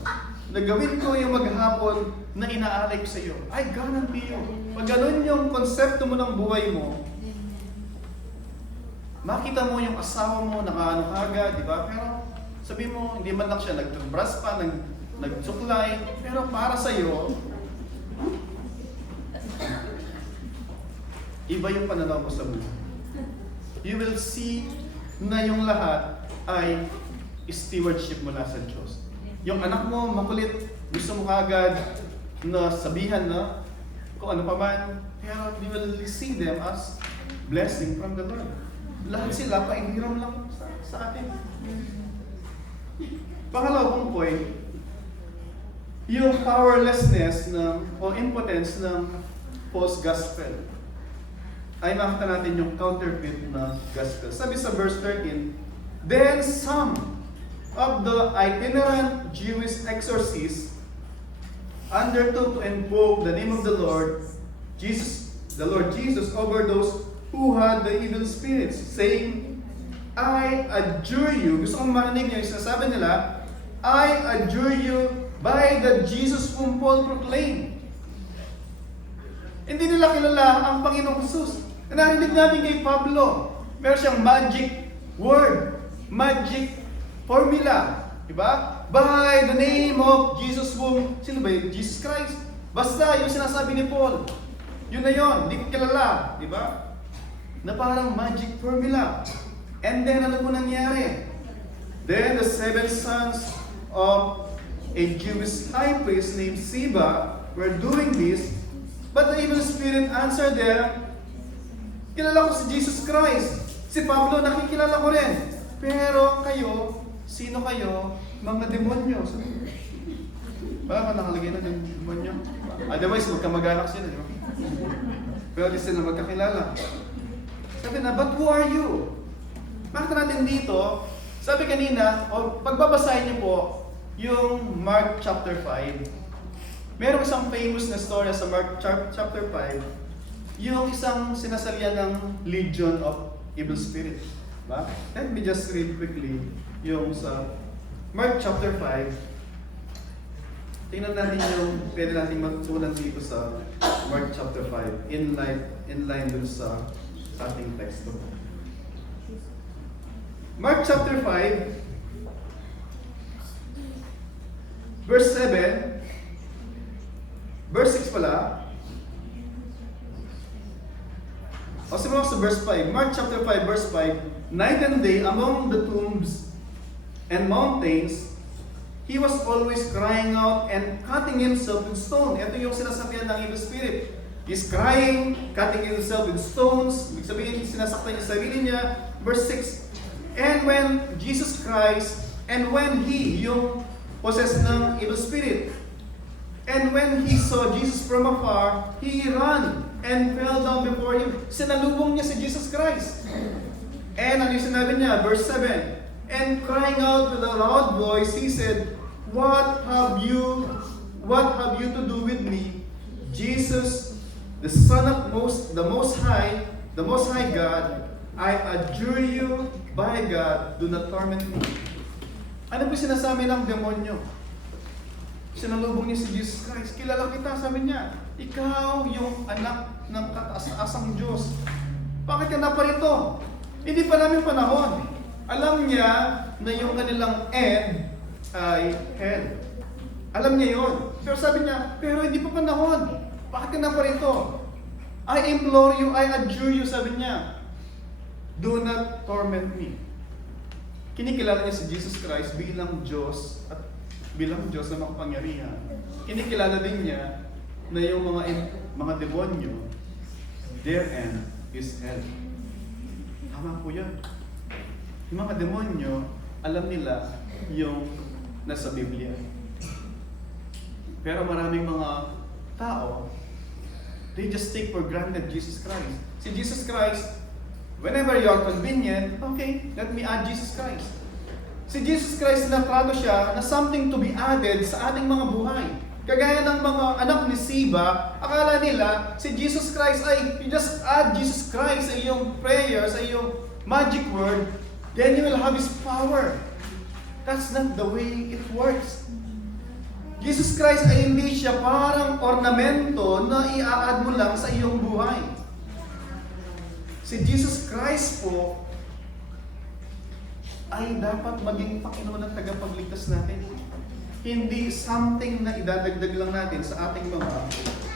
na gawin ko yung maghapon na inaalay ko sa iyo. I guarantee you, pag ganun yung konsepto mo ng buhay mo, makita mo yung asawa mo, nakaano ka agad, di ba? Pero sabi mo, hindi man lang siya nag-brush pa, nagsuklay, pero para sa iyo, iba yung pananaw mo sa buhay. You will see na yung lahat ay stewardship mula sa Diyos. Yung anak mo, makulit, gusto mo kagad na sabihan na kung ano pa man, pero you will see them as blessing from the Lord. Lahat sila, painghiram lang sa atin. Pangalawang point, yung powerlessness o impotence ng false gospel. Ay makita natin yung counterfeit na gospel. Sabi sa verse 13, then some of the itinerant Jewish exorcists undertook to invoke the name of the Lord Jesus over those who had the evil spirits, saying, I adjure you, gusto kong marinig nyo, isasabi nila, I adjure you by the Jesus whom Paul proclaimed. Hindi nila kilala ang Panginoong Jesus. Narinig namin kay Pablo, meron siyang magic word, magic formula, diba? By the name of Jesus whom, sino ba yun? Jesus Christ. Basta yung sinasabi ni Paul, yun na yun, hindi ko kilala, diba? na parang magic formula. And then, ano po nangyari? Then the 7 sons of a Jewish high priest named Siba were doing this, but the evil spirit answered them, kilala ko si Jesus Christ. Si Pablo, nakikilala ko rin. Pero kayo, sino kayo? Mga demonyo. Wala ka nakalagay na ng demonyo. Otherwise, magkamag-anak sila, di ba? Pero di sila magkakilala. Sabi na, but who are you? Bakit natin dito? Sabi kanina, o pagbabasahin niyo po, yung Mark chapter 5, merong isang famous na story sa Mark chapter 5, yung isang sinasalian ng legion of evil spirit. Diba? Let me just read quickly yung sa Mark chapter 5. Tingnan natin yung pwede natin magsulat dito sa Mark chapter 5 in line dun sa ating text. Mark chapter 5 verse 7, verse 6 pala. O simula sa verse 5. Mark chapter 5 verse 5. Night and day among the tombs and mountains, he was always crying out and cutting himself with stone. Ito yung sinasabihan ng evil spirit. He's crying, cutting himself with stones. Ibig sabihin, sinasaktan niya sarili niya. Verse 6. And when Jesus Christ, and when he, yung possessed ng evil spirit, and when he saw Jesus from afar, he ran and fell down before him. Sinalubong niya si Jesus Christ. And ano yung sinabi niya? Verse 7. And crying out with a loud voice, he said, What have you to do with me, Jesus, the Son of the Most High God? I adjure you by God, do not torment me. Ano po sinasabi ng demonyo? Sinalubong niya si Jesus Christ. Kilala kita, sabi niya. Ikaw yung anak ng kataas-asang Diyos. Bakit ka na pa rito? Hindi pa namin panahon. Alam niya na yung kanilang end ay hell. Alam niya yun. Pero sabi niya, pero hindi pa panahon. Bakit ka na pa rito? I implore you, I adjure you, sabi niya. Do not torment me. Kinikilala niya si Jesus Christ bilang Diyos at bilang Diyos na makapangyarihan. Kinikilala din niya na yung mga demonyo, their end is hell. Tama po yan. Yung mga demonyo, alam nila yung nasa Biblia. Pero maraming mga tao, they just take for granted Jesus Christ. Si Jesus Christ, whenever you are convenient, okay, let me add Jesus Christ. Si Jesus Christ natrato siya na something to be added sa ating mga buhay. Kagaya ng mga anak ni Siba, akala nila si Jesus Christ ay you just add Jesus Christ sa iyong prayer, sa iyong magic word, then you will have His power. That's not the way it works. Jesus Christ ay hindi siya parang ornamento na i-add mo lang sa iyong buhay. Si Jesus Christ po ay dapat maging Panginoon at tagapagligtas natin. Hindi something na idadagdag lang natin sa ating mga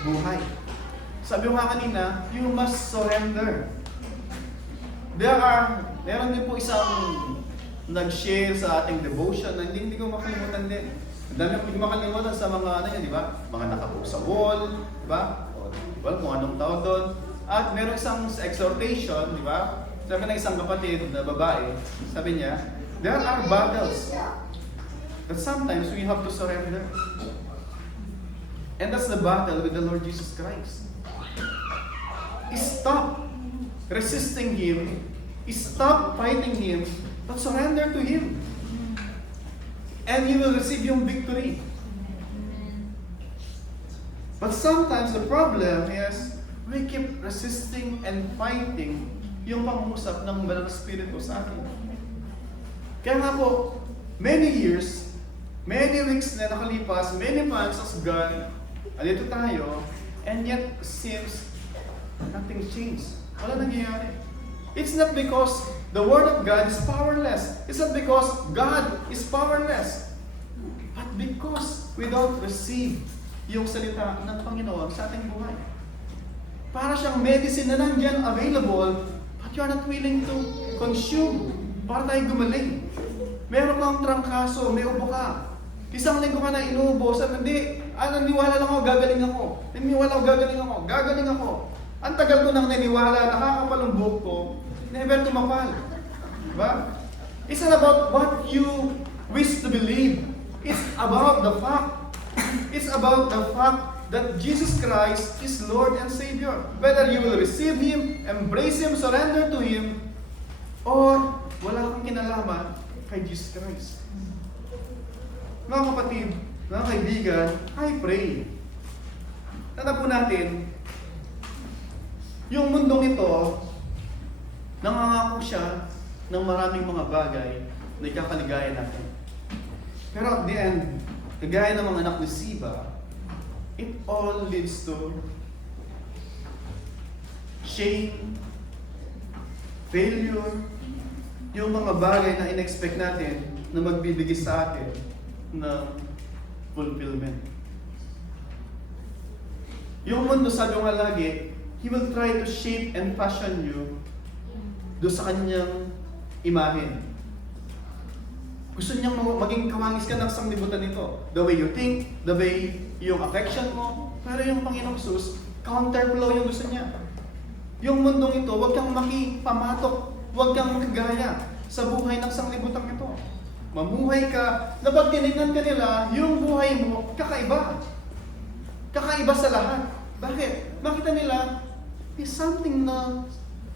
buhay. Sabi ko nga kanina, you must surrender. Meron din po isang nag-share sa ating devotion na hindi ko makalimutan din. Ang dami ko hindi makalimutan sa mga ano yan, di ba? Mga nakapost sa wall, di ba? O, well, kung anong tawag doon. At meron isang exhortation, di ba? Sabi ng isang kapatid na babae, sabi niya, there are battles that sometimes we have to surrender. And that's the battle with the Lord Jesus Christ. Stop resisting Him, stop fighting Him, but surrender to Him. And you will receive yung victory. But sometimes the problem is, we keep resisting and fighting yung pangusap ng Banal na Espiritu sa atin. Kaya nga po, many years, many weeks na nakalipas, many months has gone, andito tayo, and yet seems nothing changed. Wala nangyayari. It's not because the Word of God is powerless. It's not because God is powerless. But because we don't receive yung salita ng Panginoon sa ating buhay. Para siyang medicine na nandyan available, but But you are not willing to consume para tayo gumaling. Meron kang trangkaso, may ubo ka. Isang linggo ka na inuubo, sabi, hindi, naniwala lang ako, gagaling ako. Naniwala ako, gagaling ako. Ang tagal ko nang naniwala, nakakapal ang buhok ko, never tumapal. Diba? It's not about what you wish to believe. It's about the fact. It's about the fact that Jesus Christ is Lord and Savior. Whether you will receive Him, embrace Him, surrender to Him, or wala kang kinalaman kay Jesus Christ. Mga kapatid, mga kaibigan, I pray. Tanda po natin, yung mundong ito, nangangako siya ng maraming mga bagay na ikakaligaya natin. Pero at the end, kagaya ng mga anak ni Siba, it all leads to shame, failure, yung mga bagay na in-expect natin na magbibigay sa atin ng fulfillment. Yung mundo, sabi ko nga lagi, he will try to shape and fashion you doon sa kanyang imahen. Gusto niyang maging kawangis ka ng sanglibutan nito. The way you think, the way yung affection mo. Pero yung Panginoong Jesus, counterflow yung gusto niya. Yung mundong ito, huwag kang makipamatok, huwag kang makagaya sa buhay ng sanglibutan ito. Mamuhay ka, na pag tinignan ka nila, yung buhay mo, kakaiba. Kakaiba sa lahat. Bakit? Makita nila, is something na,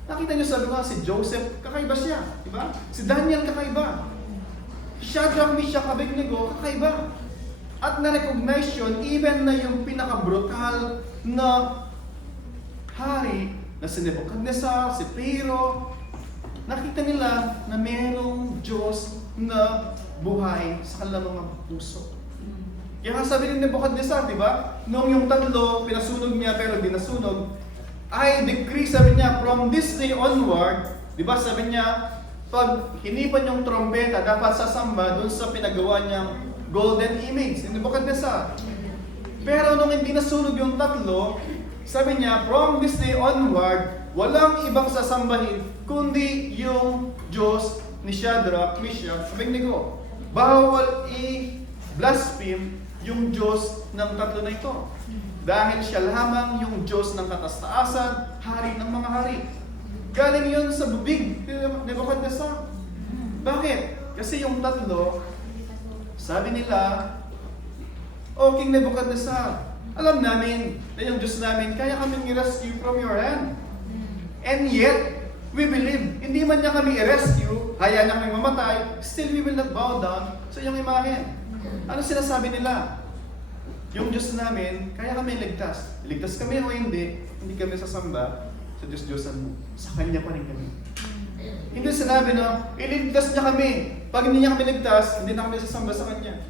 nakita niyo sabi nga, si Joseph, kakaiba siya. Diba? Si Daniel, kakaiba. Shadrach, Meshach, Abednego, kakaiba. At na-recognize yun, even na yung pinaka-brutal na hari, na si Nebuchadnezzar, si Pharaoh, nakita nila na mayroong Diyos na buhay sa kanilang mga puso. Kaya nga sabi ni Nebuchadnezzar, di ba? Noong yung tatlo, pinasunog niya pero di nasunog, I decree, sabi niya, from this day onward, di ba sabi niya, pag hinipan yung trompeta, dapat sasamba dun sa pinagawa niyang golden image. Hindi ba Nebuchadnezzar? Pero nung hindi nasunog yung tatlo, sabi niya, from this day onward, walang ibang sasambahin, kundi yung Diyos ni Shadrach, Meshach, Abednego. Bawal i-blaspheme yung Diyos ng tatlo na ito. Dahil siya lamang yung Diyos ng katastaasan, hari ng mga hari. Galing yun sa bubig ni Nebuchadnezzar. Bakit? Kasi yung tatlo, sabi nila, O King Nebuchadnezzar, alam namin na yung Diyos namin, kaya kaming i-rescue from your hand. And yet, we believe, hindi man niya kami i-rescue, hayaan niya kami mamatay, still we will not bow down sa iyong imahen. Ano sinasabi nila? Yung Diyos namin, kaya kami ligtas. Ligtas kami o hindi kami sasamba sa Diyos-Diyosan mo. Sa Kanya pa rin kami. Hindi sinabi na, iligtas niya kami. Pag hindi niya kami ligtas, hindi na kami sasamba sa Kanya.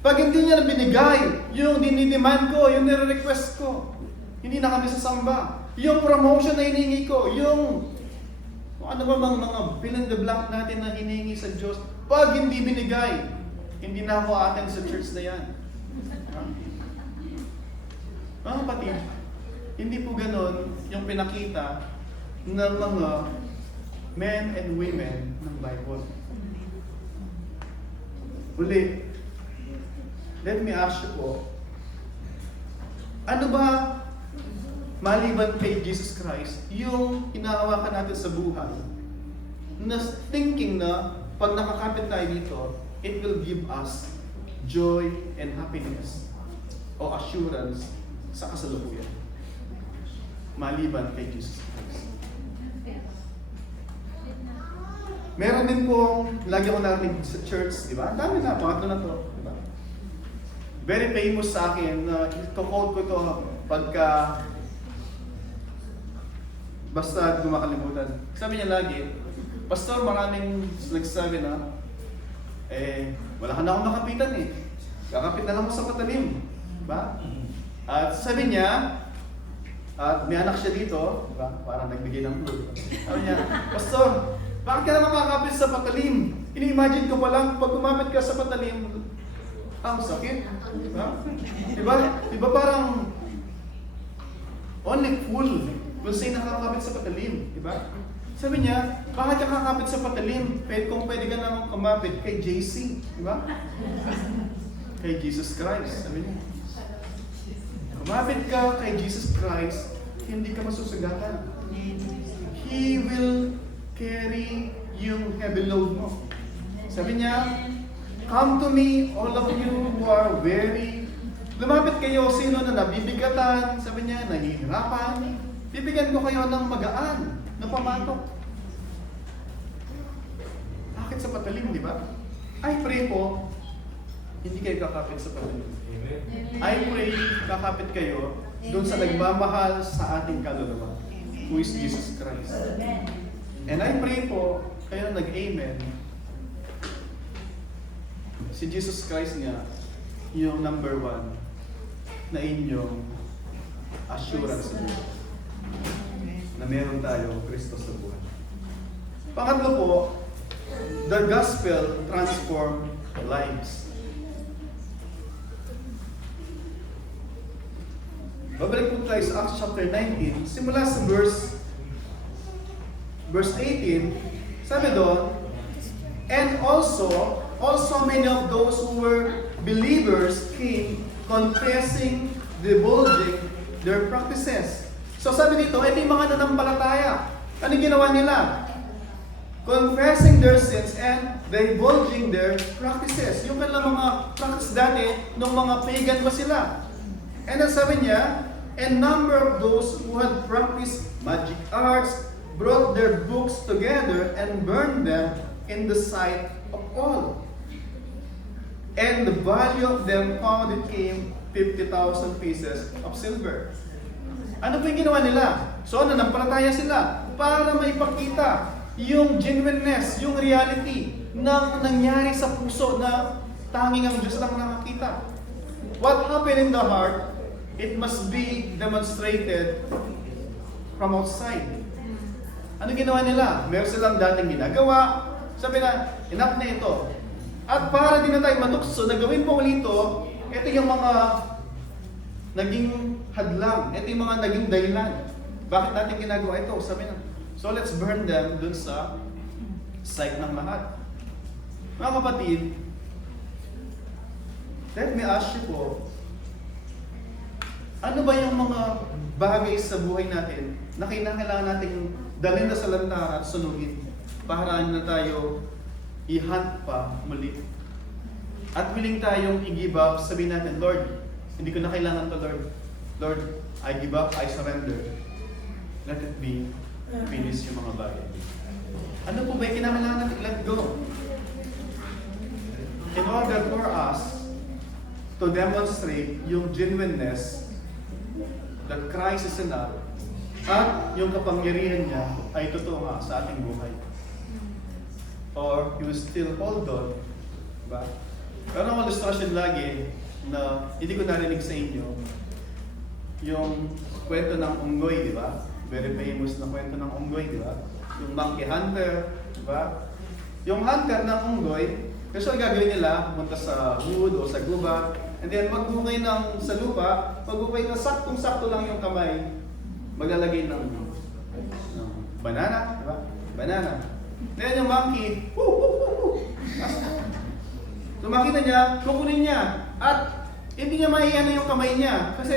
Pag hindi niya na binigay, yung dinidemand ko, yung nire-request ko, hindi na kami sasamba. Yung promotion na hinihingi ko, yung ano ba mga fill in the blank natin na hinihingi sa Diyos, pag hindi binigay, hindi na ako atin sa church na yan. Mga kapatid, hindi po ganon yung pinakita ng mga men and women ng Bible. Uli, let me ask you po, ano ba maliban kay Jesus Christ, yung hinahawakan natin sa buhay, na thinking na pag nakakapit tayo dito, it will give us joy and happiness o assurance sa kasalukuyan. Maliban kay Jesus Christ. Meron din pong, lagi ko narinig sa church, di ba? Ang dami na, pangatlo na to. Di ba? Very famous sa akin, ito-quote ko ito pagka basta gumakalimutan. Sabi niya lagi, Pastor, maraming nagsasabi na, wala ka na akong nakapitan eh. Kakapit na lang ako sa patalim. Diba? At sabi niya, at may anak siya dito, diba? Parang nagbigay ng clue. Sabi niya, Pastor, bakit ka na makakapit sa patalim? Ini-imagine ko pa lang, pag kumapit ka sa patalim, ang sakit. Diba? Diba parang only fool Kung sa'yo nakakapit sa patalim, di ba? Sabi niya, bakit ka kakapit sa patalim? Kung pwede ka namang kumapit kay JC, di ba? Kay Jesus Christ, sabi niya. Kumapit ka kay Jesus Christ, hindi ka masusugatan. He will carry yung heavy load mo. Sabi niya, come to me, all of you who are weary. Lumapit kayo, sino na nabibigatan, sabi niya, nahihirapan. Bibigyan ko kayo ng magaan, na pamatok. Bakit sa patalim, di ba? I pray po, hindi kayo kakapit sa patalim. I pray, kakapit kayo doon sa nagmamahal sa ating kaluluwa, who is Jesus Christ. And I pray po, kayo nag-amen, si Jesus Christ nga, yung number 1 na inyong assurance sa buhay. Na meron tayong Kristo sa buhay. Pangatlo po, the gospel transform lives. Babalik po tayo sa Acts chapter 19, simula sa verse 18, sabi doon, and also many of those who were believers came confessing, divulging their practices. So sabi dito, ito yung mga nanampalataya. Ano ginawa nila? Confessing their sins and divulging their practices. Yung kanilang mga practice dati, nung mga pagan pa sila. And then sabi niya, a number of those who had practiced magic arts brought their books together and burned them in the sight of all. And the value of them found became 50,000 pieces of silver. Ano po yung ginawa nila? So, nanampalataya sila para maipakita yung genuineness, yung reality ng nangyari sa puso na tanging ang Diyos lang nakakita. What happened in the heart, it must be demonstrated from outside. Ano ginawa nila? Meron silang dating ginagawa. Sabi na, enough na ito. At para din na tayo matukso na gawin po ulit ito yung mga naging hadlang. Ito yung mga naging dahilan. Bakit natin ginagawa ito? Sabi na, so let's burn them dun sa sight ng lahat. Mga kapatid, let me ask you po, ano ba yung mga bagay sa buhay natin na kailangan natin dalhin na sa lantaran at sunugin para na tayo i-hunt pa muli? At willing tayong i-give up, sabihin natin, Lord, hindi ko na kailangan to, Lord. Lord, I give up, I surrender. Let it be finished yung mga bagay. Ano po ba yung kinakailangan natin let go? In order for us to demonstrate yung genuineness that Christ is enough at yung kapangyarihan niya ay totoo nga sa ating buhay. Or you still hold on. Diba? Pero ang illustration lagi na hindi ko narinig sa inyo, yung kwento ng unggoy, di ba? Very famous na kwento ng unggoy, di ba? Yung monkey hunter, di ba? Yung hunter ng unggoy, kasi ang gagawin nila, pumunta sa wood o sa gubat, and then maghukay sa lupa, maghukay ng saktong-sakto lang yung kamay, maglalagay ng banana, di ba? Banana. Then yung monkey, so makita niya, kukunin niya, at hindi niya maiyan yung kamay niya, kasi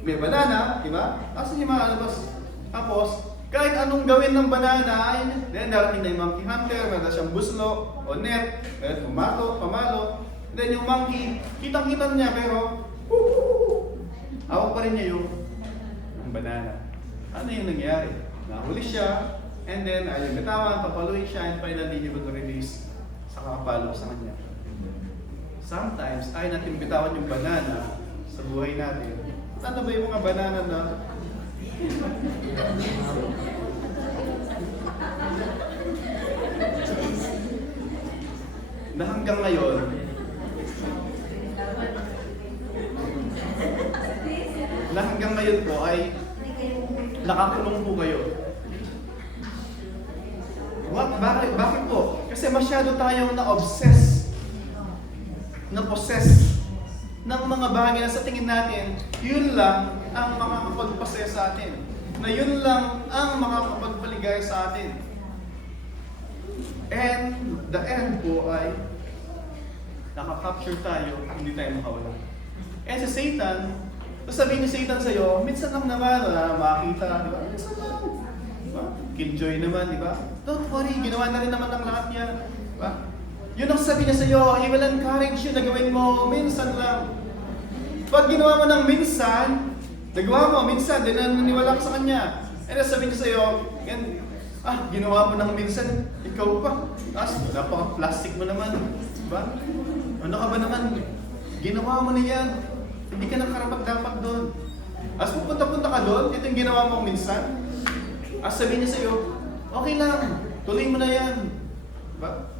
may banana, di ba? Tapos niya maalabas. Tapos, kahit anong gawin ng banana, ay, then darating na yung monkey hunter, meron siyang buslo o net, meron pamalo. Then yung monkey, kitang-kita niya, pero hawak pa rin niya yung banana. Ano yung nangyari? Nahuli siya, and then ayun, bitawan, papaluin siya, and finally he would release sa kakapalo sa kanya. Sometimes, ayaw natin bitawan yung banana sa buhay natin. Ano ba yung mga banana na hanggang ngayon po ay nakakulong po kayo. Bakit po? Kasi masyado tayong na-obsess, na-possess ng mga bagay na sa tingin natin, yun lang ang makakapag-possess sa atin. na yun lang ang makakapagpaligaya sa atin. And the end po ay nakakapture tayo, hindi tayo makawala. Eh si Satan, sabihin ni Satan sa'yo, minsan lang naman, wala na makakita, di ba? Minsan lang. Diba? Killjoy naman, di ba? Don't worry, ginawa na rin naman ang lahat niya. Diba? Yun ang sabi niya sa'yo, he will encourage you na gawin mo, minsan lang. Pag ginawa mo ng minsan, nagawa mo, minsan, din naniwala ka sa kanya. And then sabi niya sa'yo, ginawa mo ng minsan, ikaw pa. Tapos, napaka-plastic mo naman. Diba? Ano ka ba naman? Ginawa mo na yan. Hindi ka nang karapat-dapat doon. As pupunta-punta ka doon, ito yung ginawa mo minsan. As sabi niya sa'yo, okay lang, tuloy mo na yan. Diba?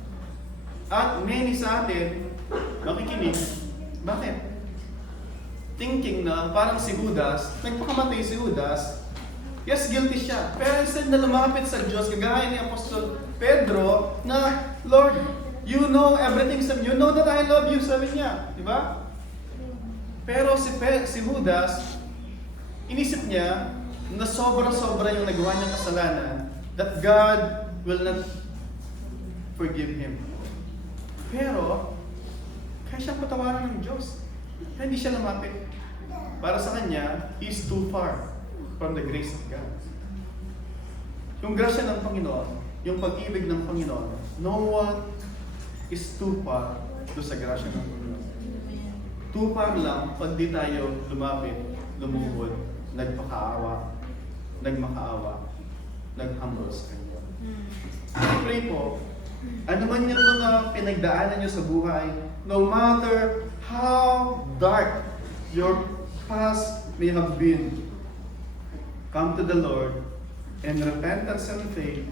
At many sa atin, makikinig, bakit? Thinking na parang si Judas, nagpakamatay si Judas, yes, guilty siya. Pero instead na lumapit sa Diyos, kagaya ni Apostol Pedro, na, Lord, you know everything sa me. You know that I love you, sabi niya. Di ba? Pero si Judas, inisip niya na sobra-sobra yung nagawa niyang kasalanan that God will not forgive him. Pero, kaya siyang patawaran ng Diyos. Kaya hindi siya lumapit. Para sa kanya, he's too far from the grace of God. Yung grasya ng Panginoon, yung pag-ibig ng Panginoon, no one is too far doon sa grasya ng Panginoon. Too far lang pag di tayo lumapit, lumuhod, nagmakaawa, naghumble sa Kanya. I pray po, ano man yung mga pinagdaanan nyo sa buhay, no matter how dark your past may have been, come to the Lord in repentance and faith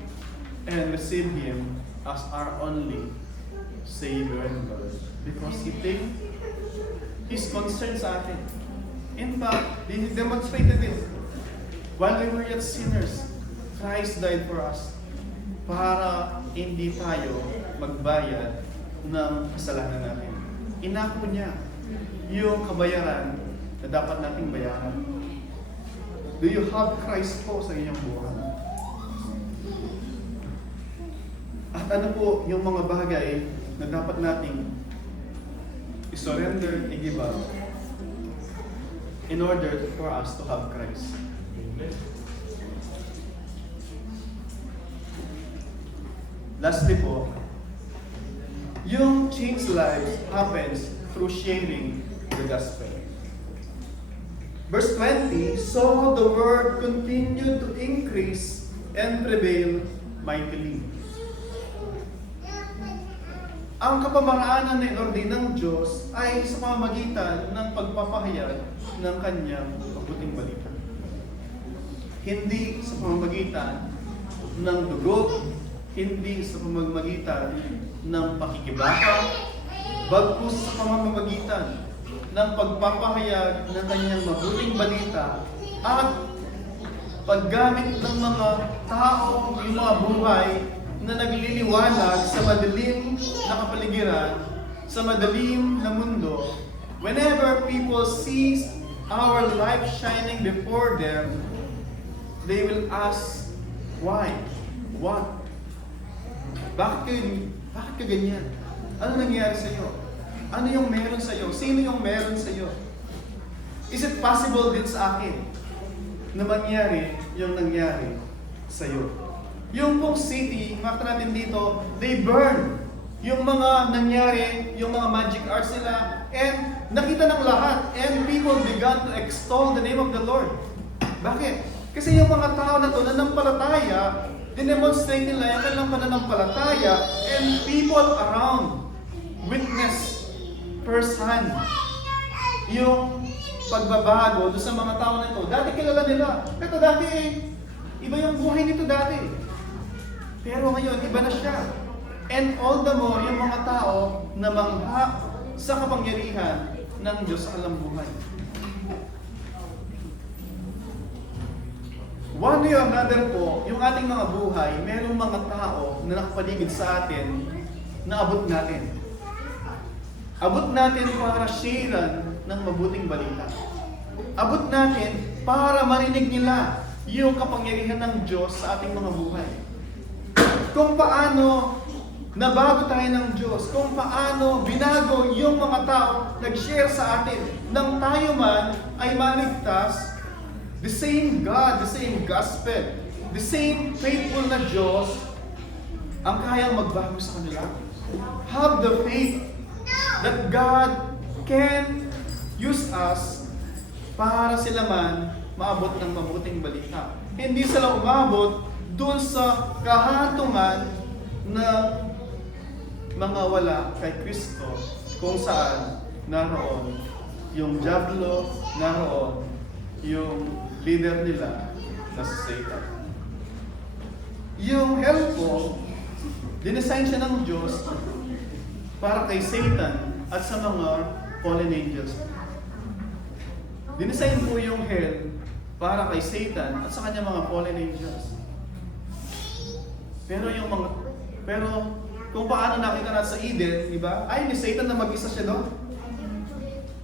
and receive Him as our only Savior and Lord. Because He takes His concern sa atin. In fact, He demonstrated it. While we were yet sinners, Christ died for us para hindi tayo magbayad ng kasalanan natin. Inako niya yung kabayaran na dapat nating bayaran. Do you have Christ po sa inyong buhay? At ano po yung mga bagay na dapat nating i-surrender, i-give up in order for us to have Christ? Lastly po, yung changed lives happens through sharing the gospel. Verse 20, so the word continued to increase and prevail mightily. Ang kapamaraanan na inordin ng Diyos ay sa pamamagitan ng pagpapahayag ng kanyang mabuting balita. Hindi sa pamamagitan ng dugo, hindi sa pamamagitan ng pakikibaka, bagkus sa pamamagitan ng pagpapahayag ng kanyang mabuting balita at paggamit ng mga tao, yung mga buhay na nagliliwanag sa madilim na kapaligiran, sa madilim na mundo. Whenever people see our life shining before them, they will ask, why? What? Bakit ka ganyan? Ano nangyari sa iyo? Ano yung meron sa iyo? Sino yung meron sa iyo? Is it possible din sa akin na mangyari yung nangyari sa iyo? Yung pong city, makita natin dito, they burn yung mga nangyari, yung mga magic arts nila, and nakita ng lahat, and people began to extol the name of the Lord. Bakit? Kasi yung mga tao na to, nanampalataya, dinemonstrate nila yung kanilang pananampalataya, and people around witness first-hand yung pagbabago doon sa mga tao na ito. Dati kilala nila. Ito dati iba yung buhay nito dati. Pero ngayon, iba na siya. And all the more, yung mga tao na mangha sa kapangyarihan ng Diyos sa alam buhay. One way or another po, yung ating mga buhay, merong mga tao na nakapaligid sa atin na abot natin. Abot natin para sharean ng mabuting balita. Abot natin para marinig nila yung kapangyarihan ng Diyos sa ating mga buhay. Kung paano nabago tayo ng Diyos, kung paano binago yung mga tao nag-share sa atin nang tayo man ay maligtas, the same God, the same gospel, the same faithful na Diyos ang kayang magbago sa kanila. Have the faith that God can use us para sila man maabot ng mabuting balita. Hindi sila umabot dun sa kahatungan ng mga wala kay Kristo, kung saan naroon yung diablo, naroon yung leader nila na si Satan. Yung hell po, dinesign siya ng Diyos para kay Satan at sa mga fallen angels. Dinesign po yung hell para kay Satan at sa kanya mga fallen angels. Pero kung paano nakita natin sa Eden, di ba? Ay, ni Satan na mag-isa siya doon.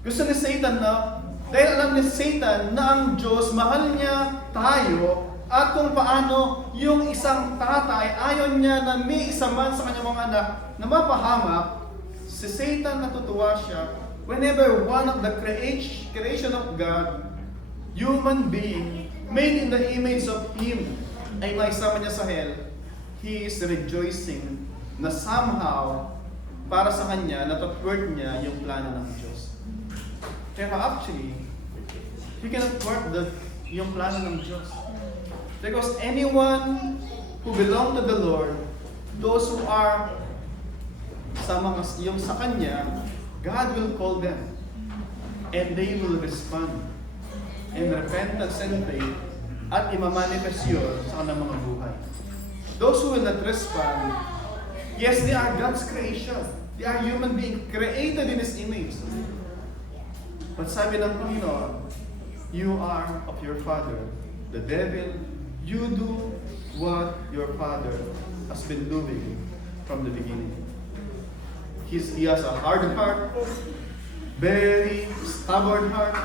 Gusto ni Satan na, dahil alam ni Satan na ang Diyos, mahal niya tayo, at kung paano yung isang tatay, ayaw niya na may isa man sa kanyang mga anak na mapahamak, si Satan natutuwa siya whenever one of the creation of God, human being, made in the image of Him, ay maisama niya sa hell, he is rejoicing na somehow, para sa kanya, natutward niya yung plano ng Diyos. Pero actually, he cannot thwart yung plano ng Diyos. Because anyone who belong to the Lord, those who are yung sa Kanya, God will call them. And they will respond in repentance and faith at imamanifest yun sa kanilang mga buhay. Those who will not respond, yes, they are God's creation. They are human beings created in His image. But sabi ng Panginoon, you are of your father, the devil. You do what your father has been doing from the beginning. He has a hard heart, very stubborn heart,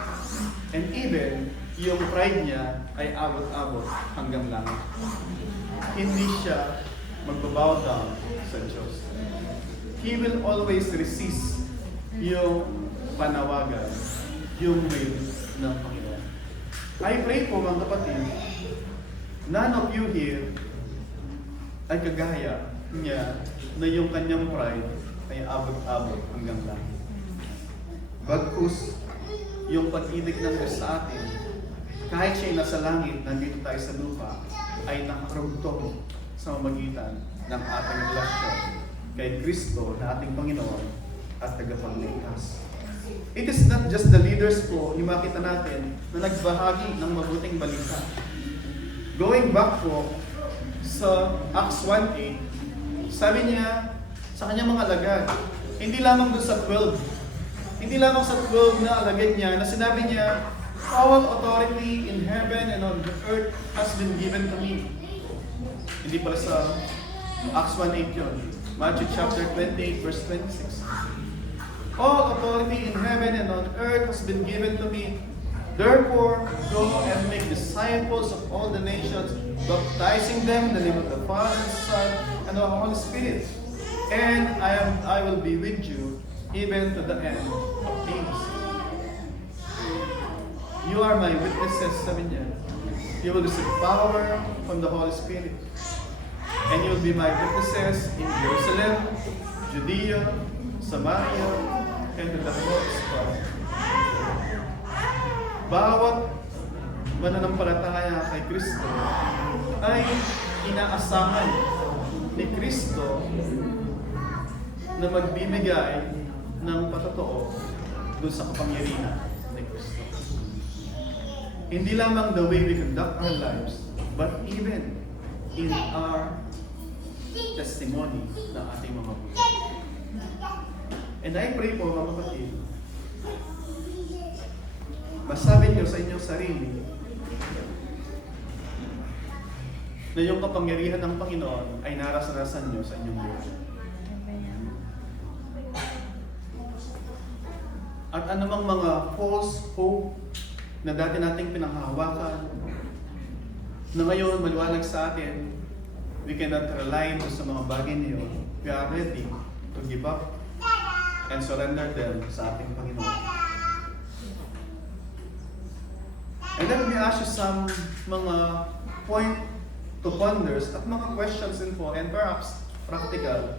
and even yung pride niya ay abot-abot hanggang langit. Hindi siya magbabow down sa Diyos. He will always resist yung panawagan, yung will ng Panginoon. I pray po mga kapatid, none of you here ay kagaya niya na yung kanyang pride ay abot-abot hanggang langit. Bagkus, yung pag-ibig ng Diyos sa atin, kahit siya'y nasa langit, nandito tayo sa lupa, ay nakarugtong sa mamagitan ng ating relasyon kay Kristo na ating Panginoon at tagapagligtas. It is not just the leaders po, yung makita natin, na nagbahagi ng mabuting balita. Going back po sa Acts 1:8, sabi niya sa kanyang mga alagad, hindi lamang doon sa 12, hindi lamang sa 12 na alagad niya, na sinabi niya, all authority in heaven and on the earth has been given to me. Hindi pala sa Acts 1:8 yun. Matthew chapter 28 verse 26. All authority in heaven and on earth has been given to me. Therefore, go and make disciples of all the nations, baptizing them in the name of the Father, the Son, and the Holy Spirit. And I will be with you even to the end of days. You are my witnesses, sabi niya. You will receive power from the Holy Spirit. And you will be my witnesses in Jerusalem, Judea, Samaria, and to the uttermost part. Bawat mananampalataya kay Kristo ay inaasahan ni Kristo na magbibigay ng patotoo doon sa kapangyarihan ni Kristo. Hindi lamang the way we conduct our lives, but even in our testimony ng ating mga buhay. And I pray po mga kapatid, masabi niyo sa inyong sarili na yung kapangyarihan ng Panginoon ay narasanasan niyo sa inyong buhay. At anumang mga false hope na dati nating pinanghahawakan, na ngayon maliwanag sa atin, we cannot rely sa mga bagay na yun. We are ready to give up and surrender them sa ating Panginoon. And then we ask you some mga point to ponders at mga questions din po and perhaps practical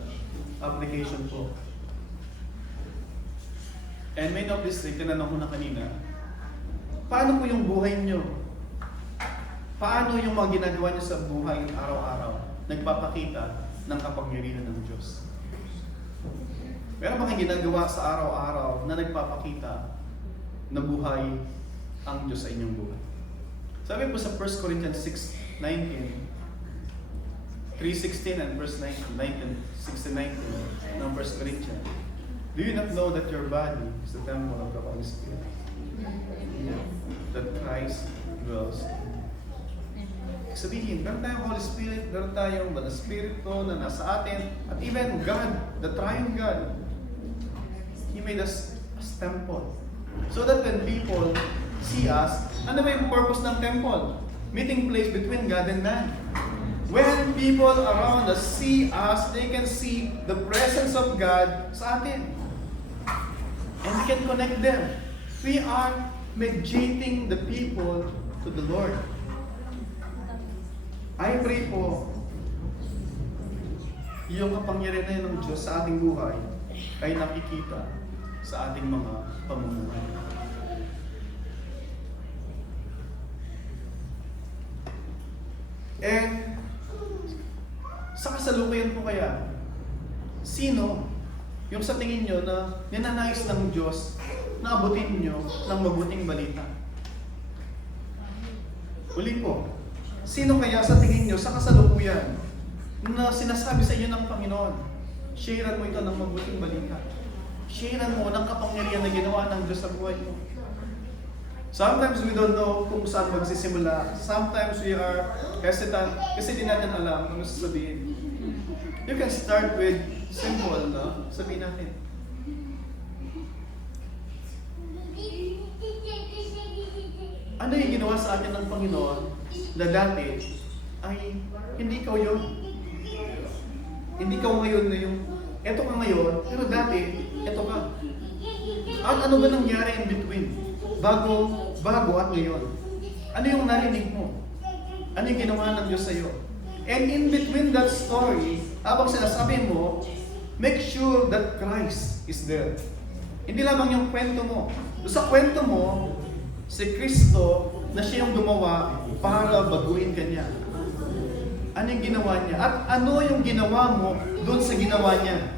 application po. And many of this, tinanong ko na kanina, paano po yung buhay nyo? Paano yung mga ginagawa nyo sa buhay araw-araw nagpapakita ng kapangyarihan ng Diyos? Meron ba kayong ginagawa sa araw-araw na nagpapakita na buhay ang Diyos sa inyong buhay? Sabi po sa 1 Corinthians 6:19, 3:16 and verse 19, 16-19 ng 1 Corinthians. Do you not know that your body is the temple of the Holy Spirit? That Christ dwells in you. Sabihin, meron tayong Holy Spirit, meron tayong Banal Spirito na nasa atin, at even God, the Triune God, He made us as temple. So that when people see us, ano ba yung purpose ng temple? Meeting place between God and man. When people around us see us, they can see the presence of God sa atin. And we can connect them. We are mediating the people to the Lord. I pray po, yung kapangyarihan ng Diyos sa ating buhay ay nakikita sa ating mga pamumuhay. And sa kasalukuyan po kaya, sino yung sa tingin nyo na ninanais ng Diyos na abutin nyo ng mabuting balita? Uli po, sino kaya sa tingin nyo sa kasalukuyan na sinasabi sa inyo ng Panginoon, sharean mo ito ng mabuting balita. Sharean mo ng kapangyarihan na ginawa ng Diyos sa buhay mo. Sometimes we don't know kung saan magsisimula. Sometimes we are hesitant kasi di natin alam kung sasabihin. You can start with simple, no? Sabihin natin. Ano yung ginawa sa atin ng Panginoon na dati ay hindi ikaw yun. Hindi ikaw ngayon na yung eto ka ngayon, pero dati, eto ka. At ano ba nangyari in between? Bago at ngayon. Ano yung narinig mo? Ano yung ginawa ng Diyos sa'yo? And in between that story, habang sinasabi mo, make sure that Christ is there. Hindi lamang yung kwento mo. Sa kwento mo, si Kristo na siya yung gumawa para baguhin ka niya. Ano yung ginawa niya? At ano yung ginawa mo doon sa ginawa niya?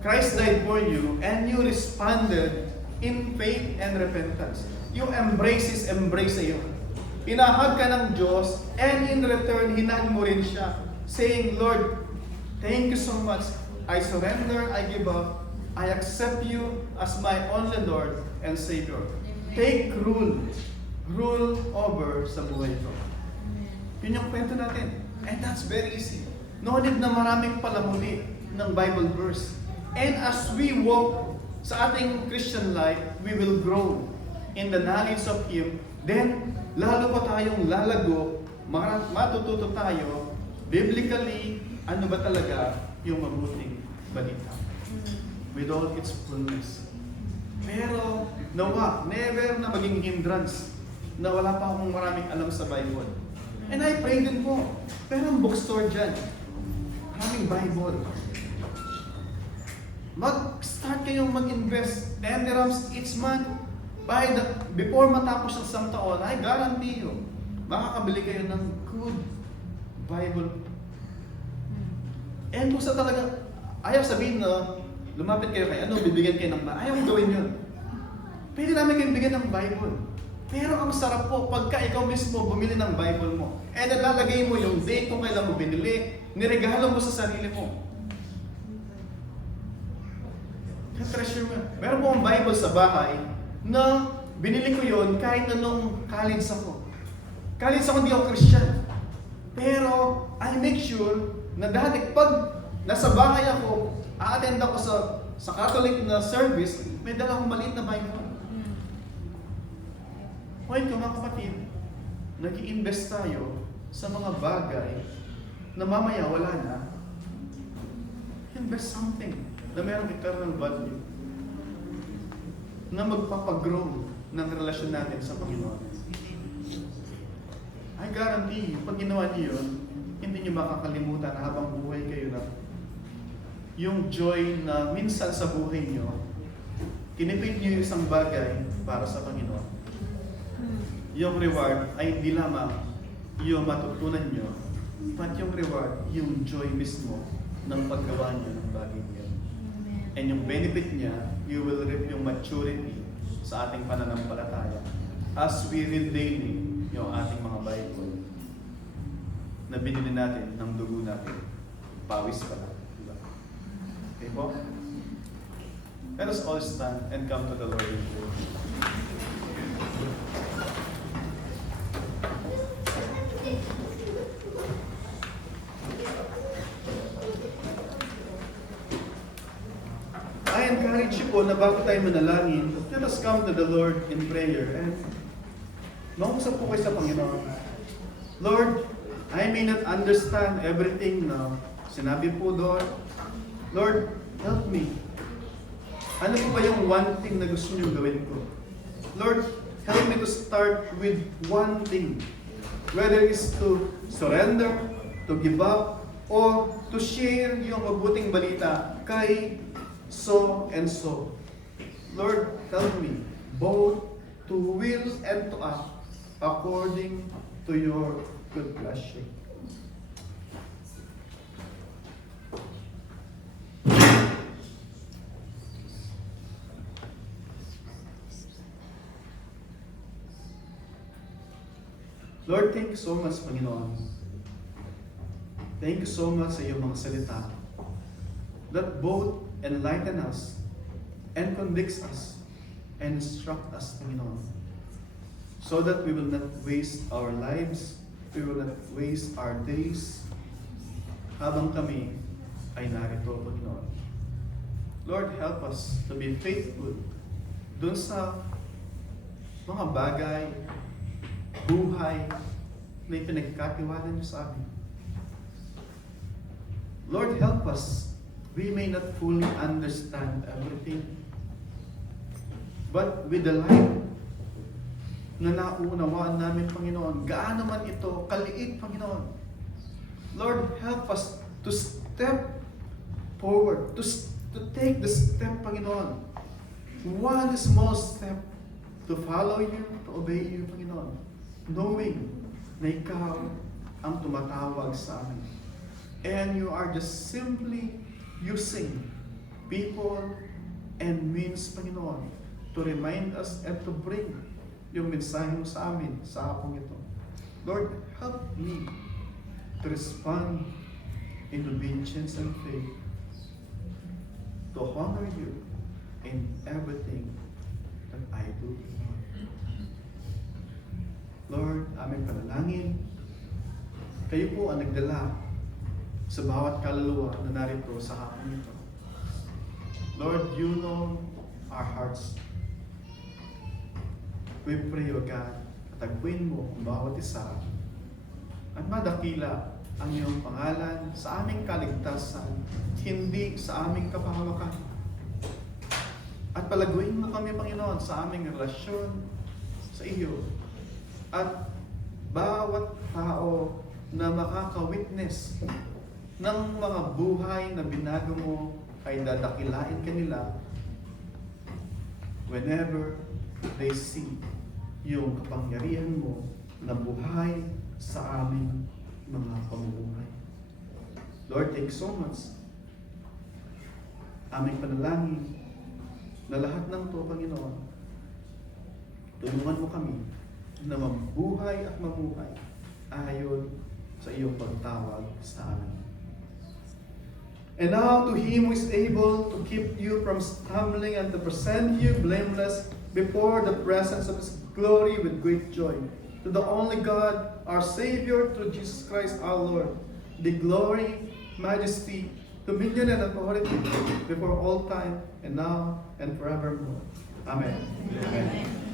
Christ died for you and you responded in faith and repentance. You embrace His embrace sa iyo. Hinahag ka ng Diyos and in return, hinahag mo rin siya. Saying, Lord, thank you so much. I surrender, I give up. I accept you as my only Lord and Savior. Take rule over sa buhay ko. Yun yung kwento natin. And that's very easy. No need na maraming palamuli ng Bible verse. And as we walk sa ating Christian life, we will grow in the knowledge of Him. Then, lalo pa tayong lalago, matututo tayo, biblically, ano ba talaga yung mabuting balita. With all its fullness. Pero, nawa, never na maging hindrance na wala pa akong maraming alam sa Bible. And I pray din po, pero ang bookstore dyan, maraming Bible. Mag-start kayong mag-invest 10 dirhams each month. Before matapos ng isang taon, I guarantee you, makakabili kayo ng good Bible. And kung sa talaga, ayaw sabihin na, lumapit kayo kayo, bibigyan kayo ng Bible. Ayaw gawin yun. Pwede namin kayong bigyan ng Bible. Pero ang sarap po, pagka ikaw mismo bumili ng Bible mo, and nalalagay mo yung date kung kailan mo binili, niregalo mo sa sarili mo. Treasure mo. Meron po akong Bible sa bahay na binili ko yon kahit anong college ako. College ako, hindi ako Christian. Pero I make sure na dati pag nasa bahay ako, a-attend ako sa Catholic na service, may dala akong maliit na Bible. Ngayon ko mga kapatid, nag-i-invest tayo sa mga bagay na mamaya wala na. Invest something na mayroong eternal value, na magpapagrow ng relasyon natin sa Panginoon. I guarantee you, pag ginawa niyo yun, hindi niyo makakalimutan na habang buhay kayo na yung joy na minsan sa buhay niyo, kinipid niyo yung isang bagay para sa Panginoon. Yung reward ay hindi lamang yung matutunan niyo, but yung reward, yung joy mismo ng paggawa niyo ng bagay niyo. And yung benefit niya, you will reap yung maturity sa ating pananampalataya as we read daily yung ating mga Bible na binili natin ng dugo natin. Pawis pala. Diba? Okay po? Let us all stand and come to the Lord in prayer. I encourage you po na bago tayo manalangin, let us come to the Lord in prayer and mausap po kayo sa Panginoon. Lord, I may not understand everything now. Sinabi po doon, Lord, help me. Ano po ba yung one thing na gusto niyo gawin ko? Lord, help me to start with one thing. Whether it's to surrender, to give up, or to share yung mabuting balita kay so and so. Lord, help me both to will and to act according to your good pleasure. Lord, thank you so much, Panginoon. Thank you so much sa iyong mga salita that both enlighten us and convicts us and instruct us, Panginoon, so that we will not waste our lives, we will not waste our days habang kami ay narito, Panginoon. Lord, help us to be faithful dun sa mga bagay, buhay na ipinagkatiwala niyo sa amin. Lord, help us. We may not fully understand everything, but with the light na naunawaan namin, Panginoon, gaano man ito, kaliit, Panginoon. Lord, help us to step forward, to take the step, Panginoon. One small step to follow you, to obey you, Panginoon. Knowing na ikaw ang tumatawag sa amin. And you are just simply using people and means, Panginoon, to remind us and to bring yung mensahe mo sa amin sa hapong ito. Lord, help me to respond in obedience and faith, to honor you in everything that I do. Lord, aming panalangin, kayo po ang nagdala sa bawat kaluluwa na narito sa hapon ito. Lord, you know our hearts. We pray, O God, tagpuin mo ang bawat isa at madakila ang iyong pangalan sa aming kaligtasan, hindi sa aming kapahawakan. At palaguin mo kami, Panginoon, sa aming relasyon sa iyo. At bawat tao na makaka-witness ng mga buhay na binago mo ay dadakilain kanila whenever they see yung kapangyarihan mo na buhay sa aming mga pamumuhay. Lord, thank you so much. Aming panalangin na lahat ng to, Panginoon, tulungan mo kami na mabuhay at mamuhay ayon sa iyong pagtawag sa amin. And now to Him who is able to keep you from stumbling and to present you blameless before the presence of His glory with great joy. To the only God, our Savior, through Jesus Christ our Lord, the glory, majesty, dominion, and authority before all time, and now, and forevermore. Amen. Amen.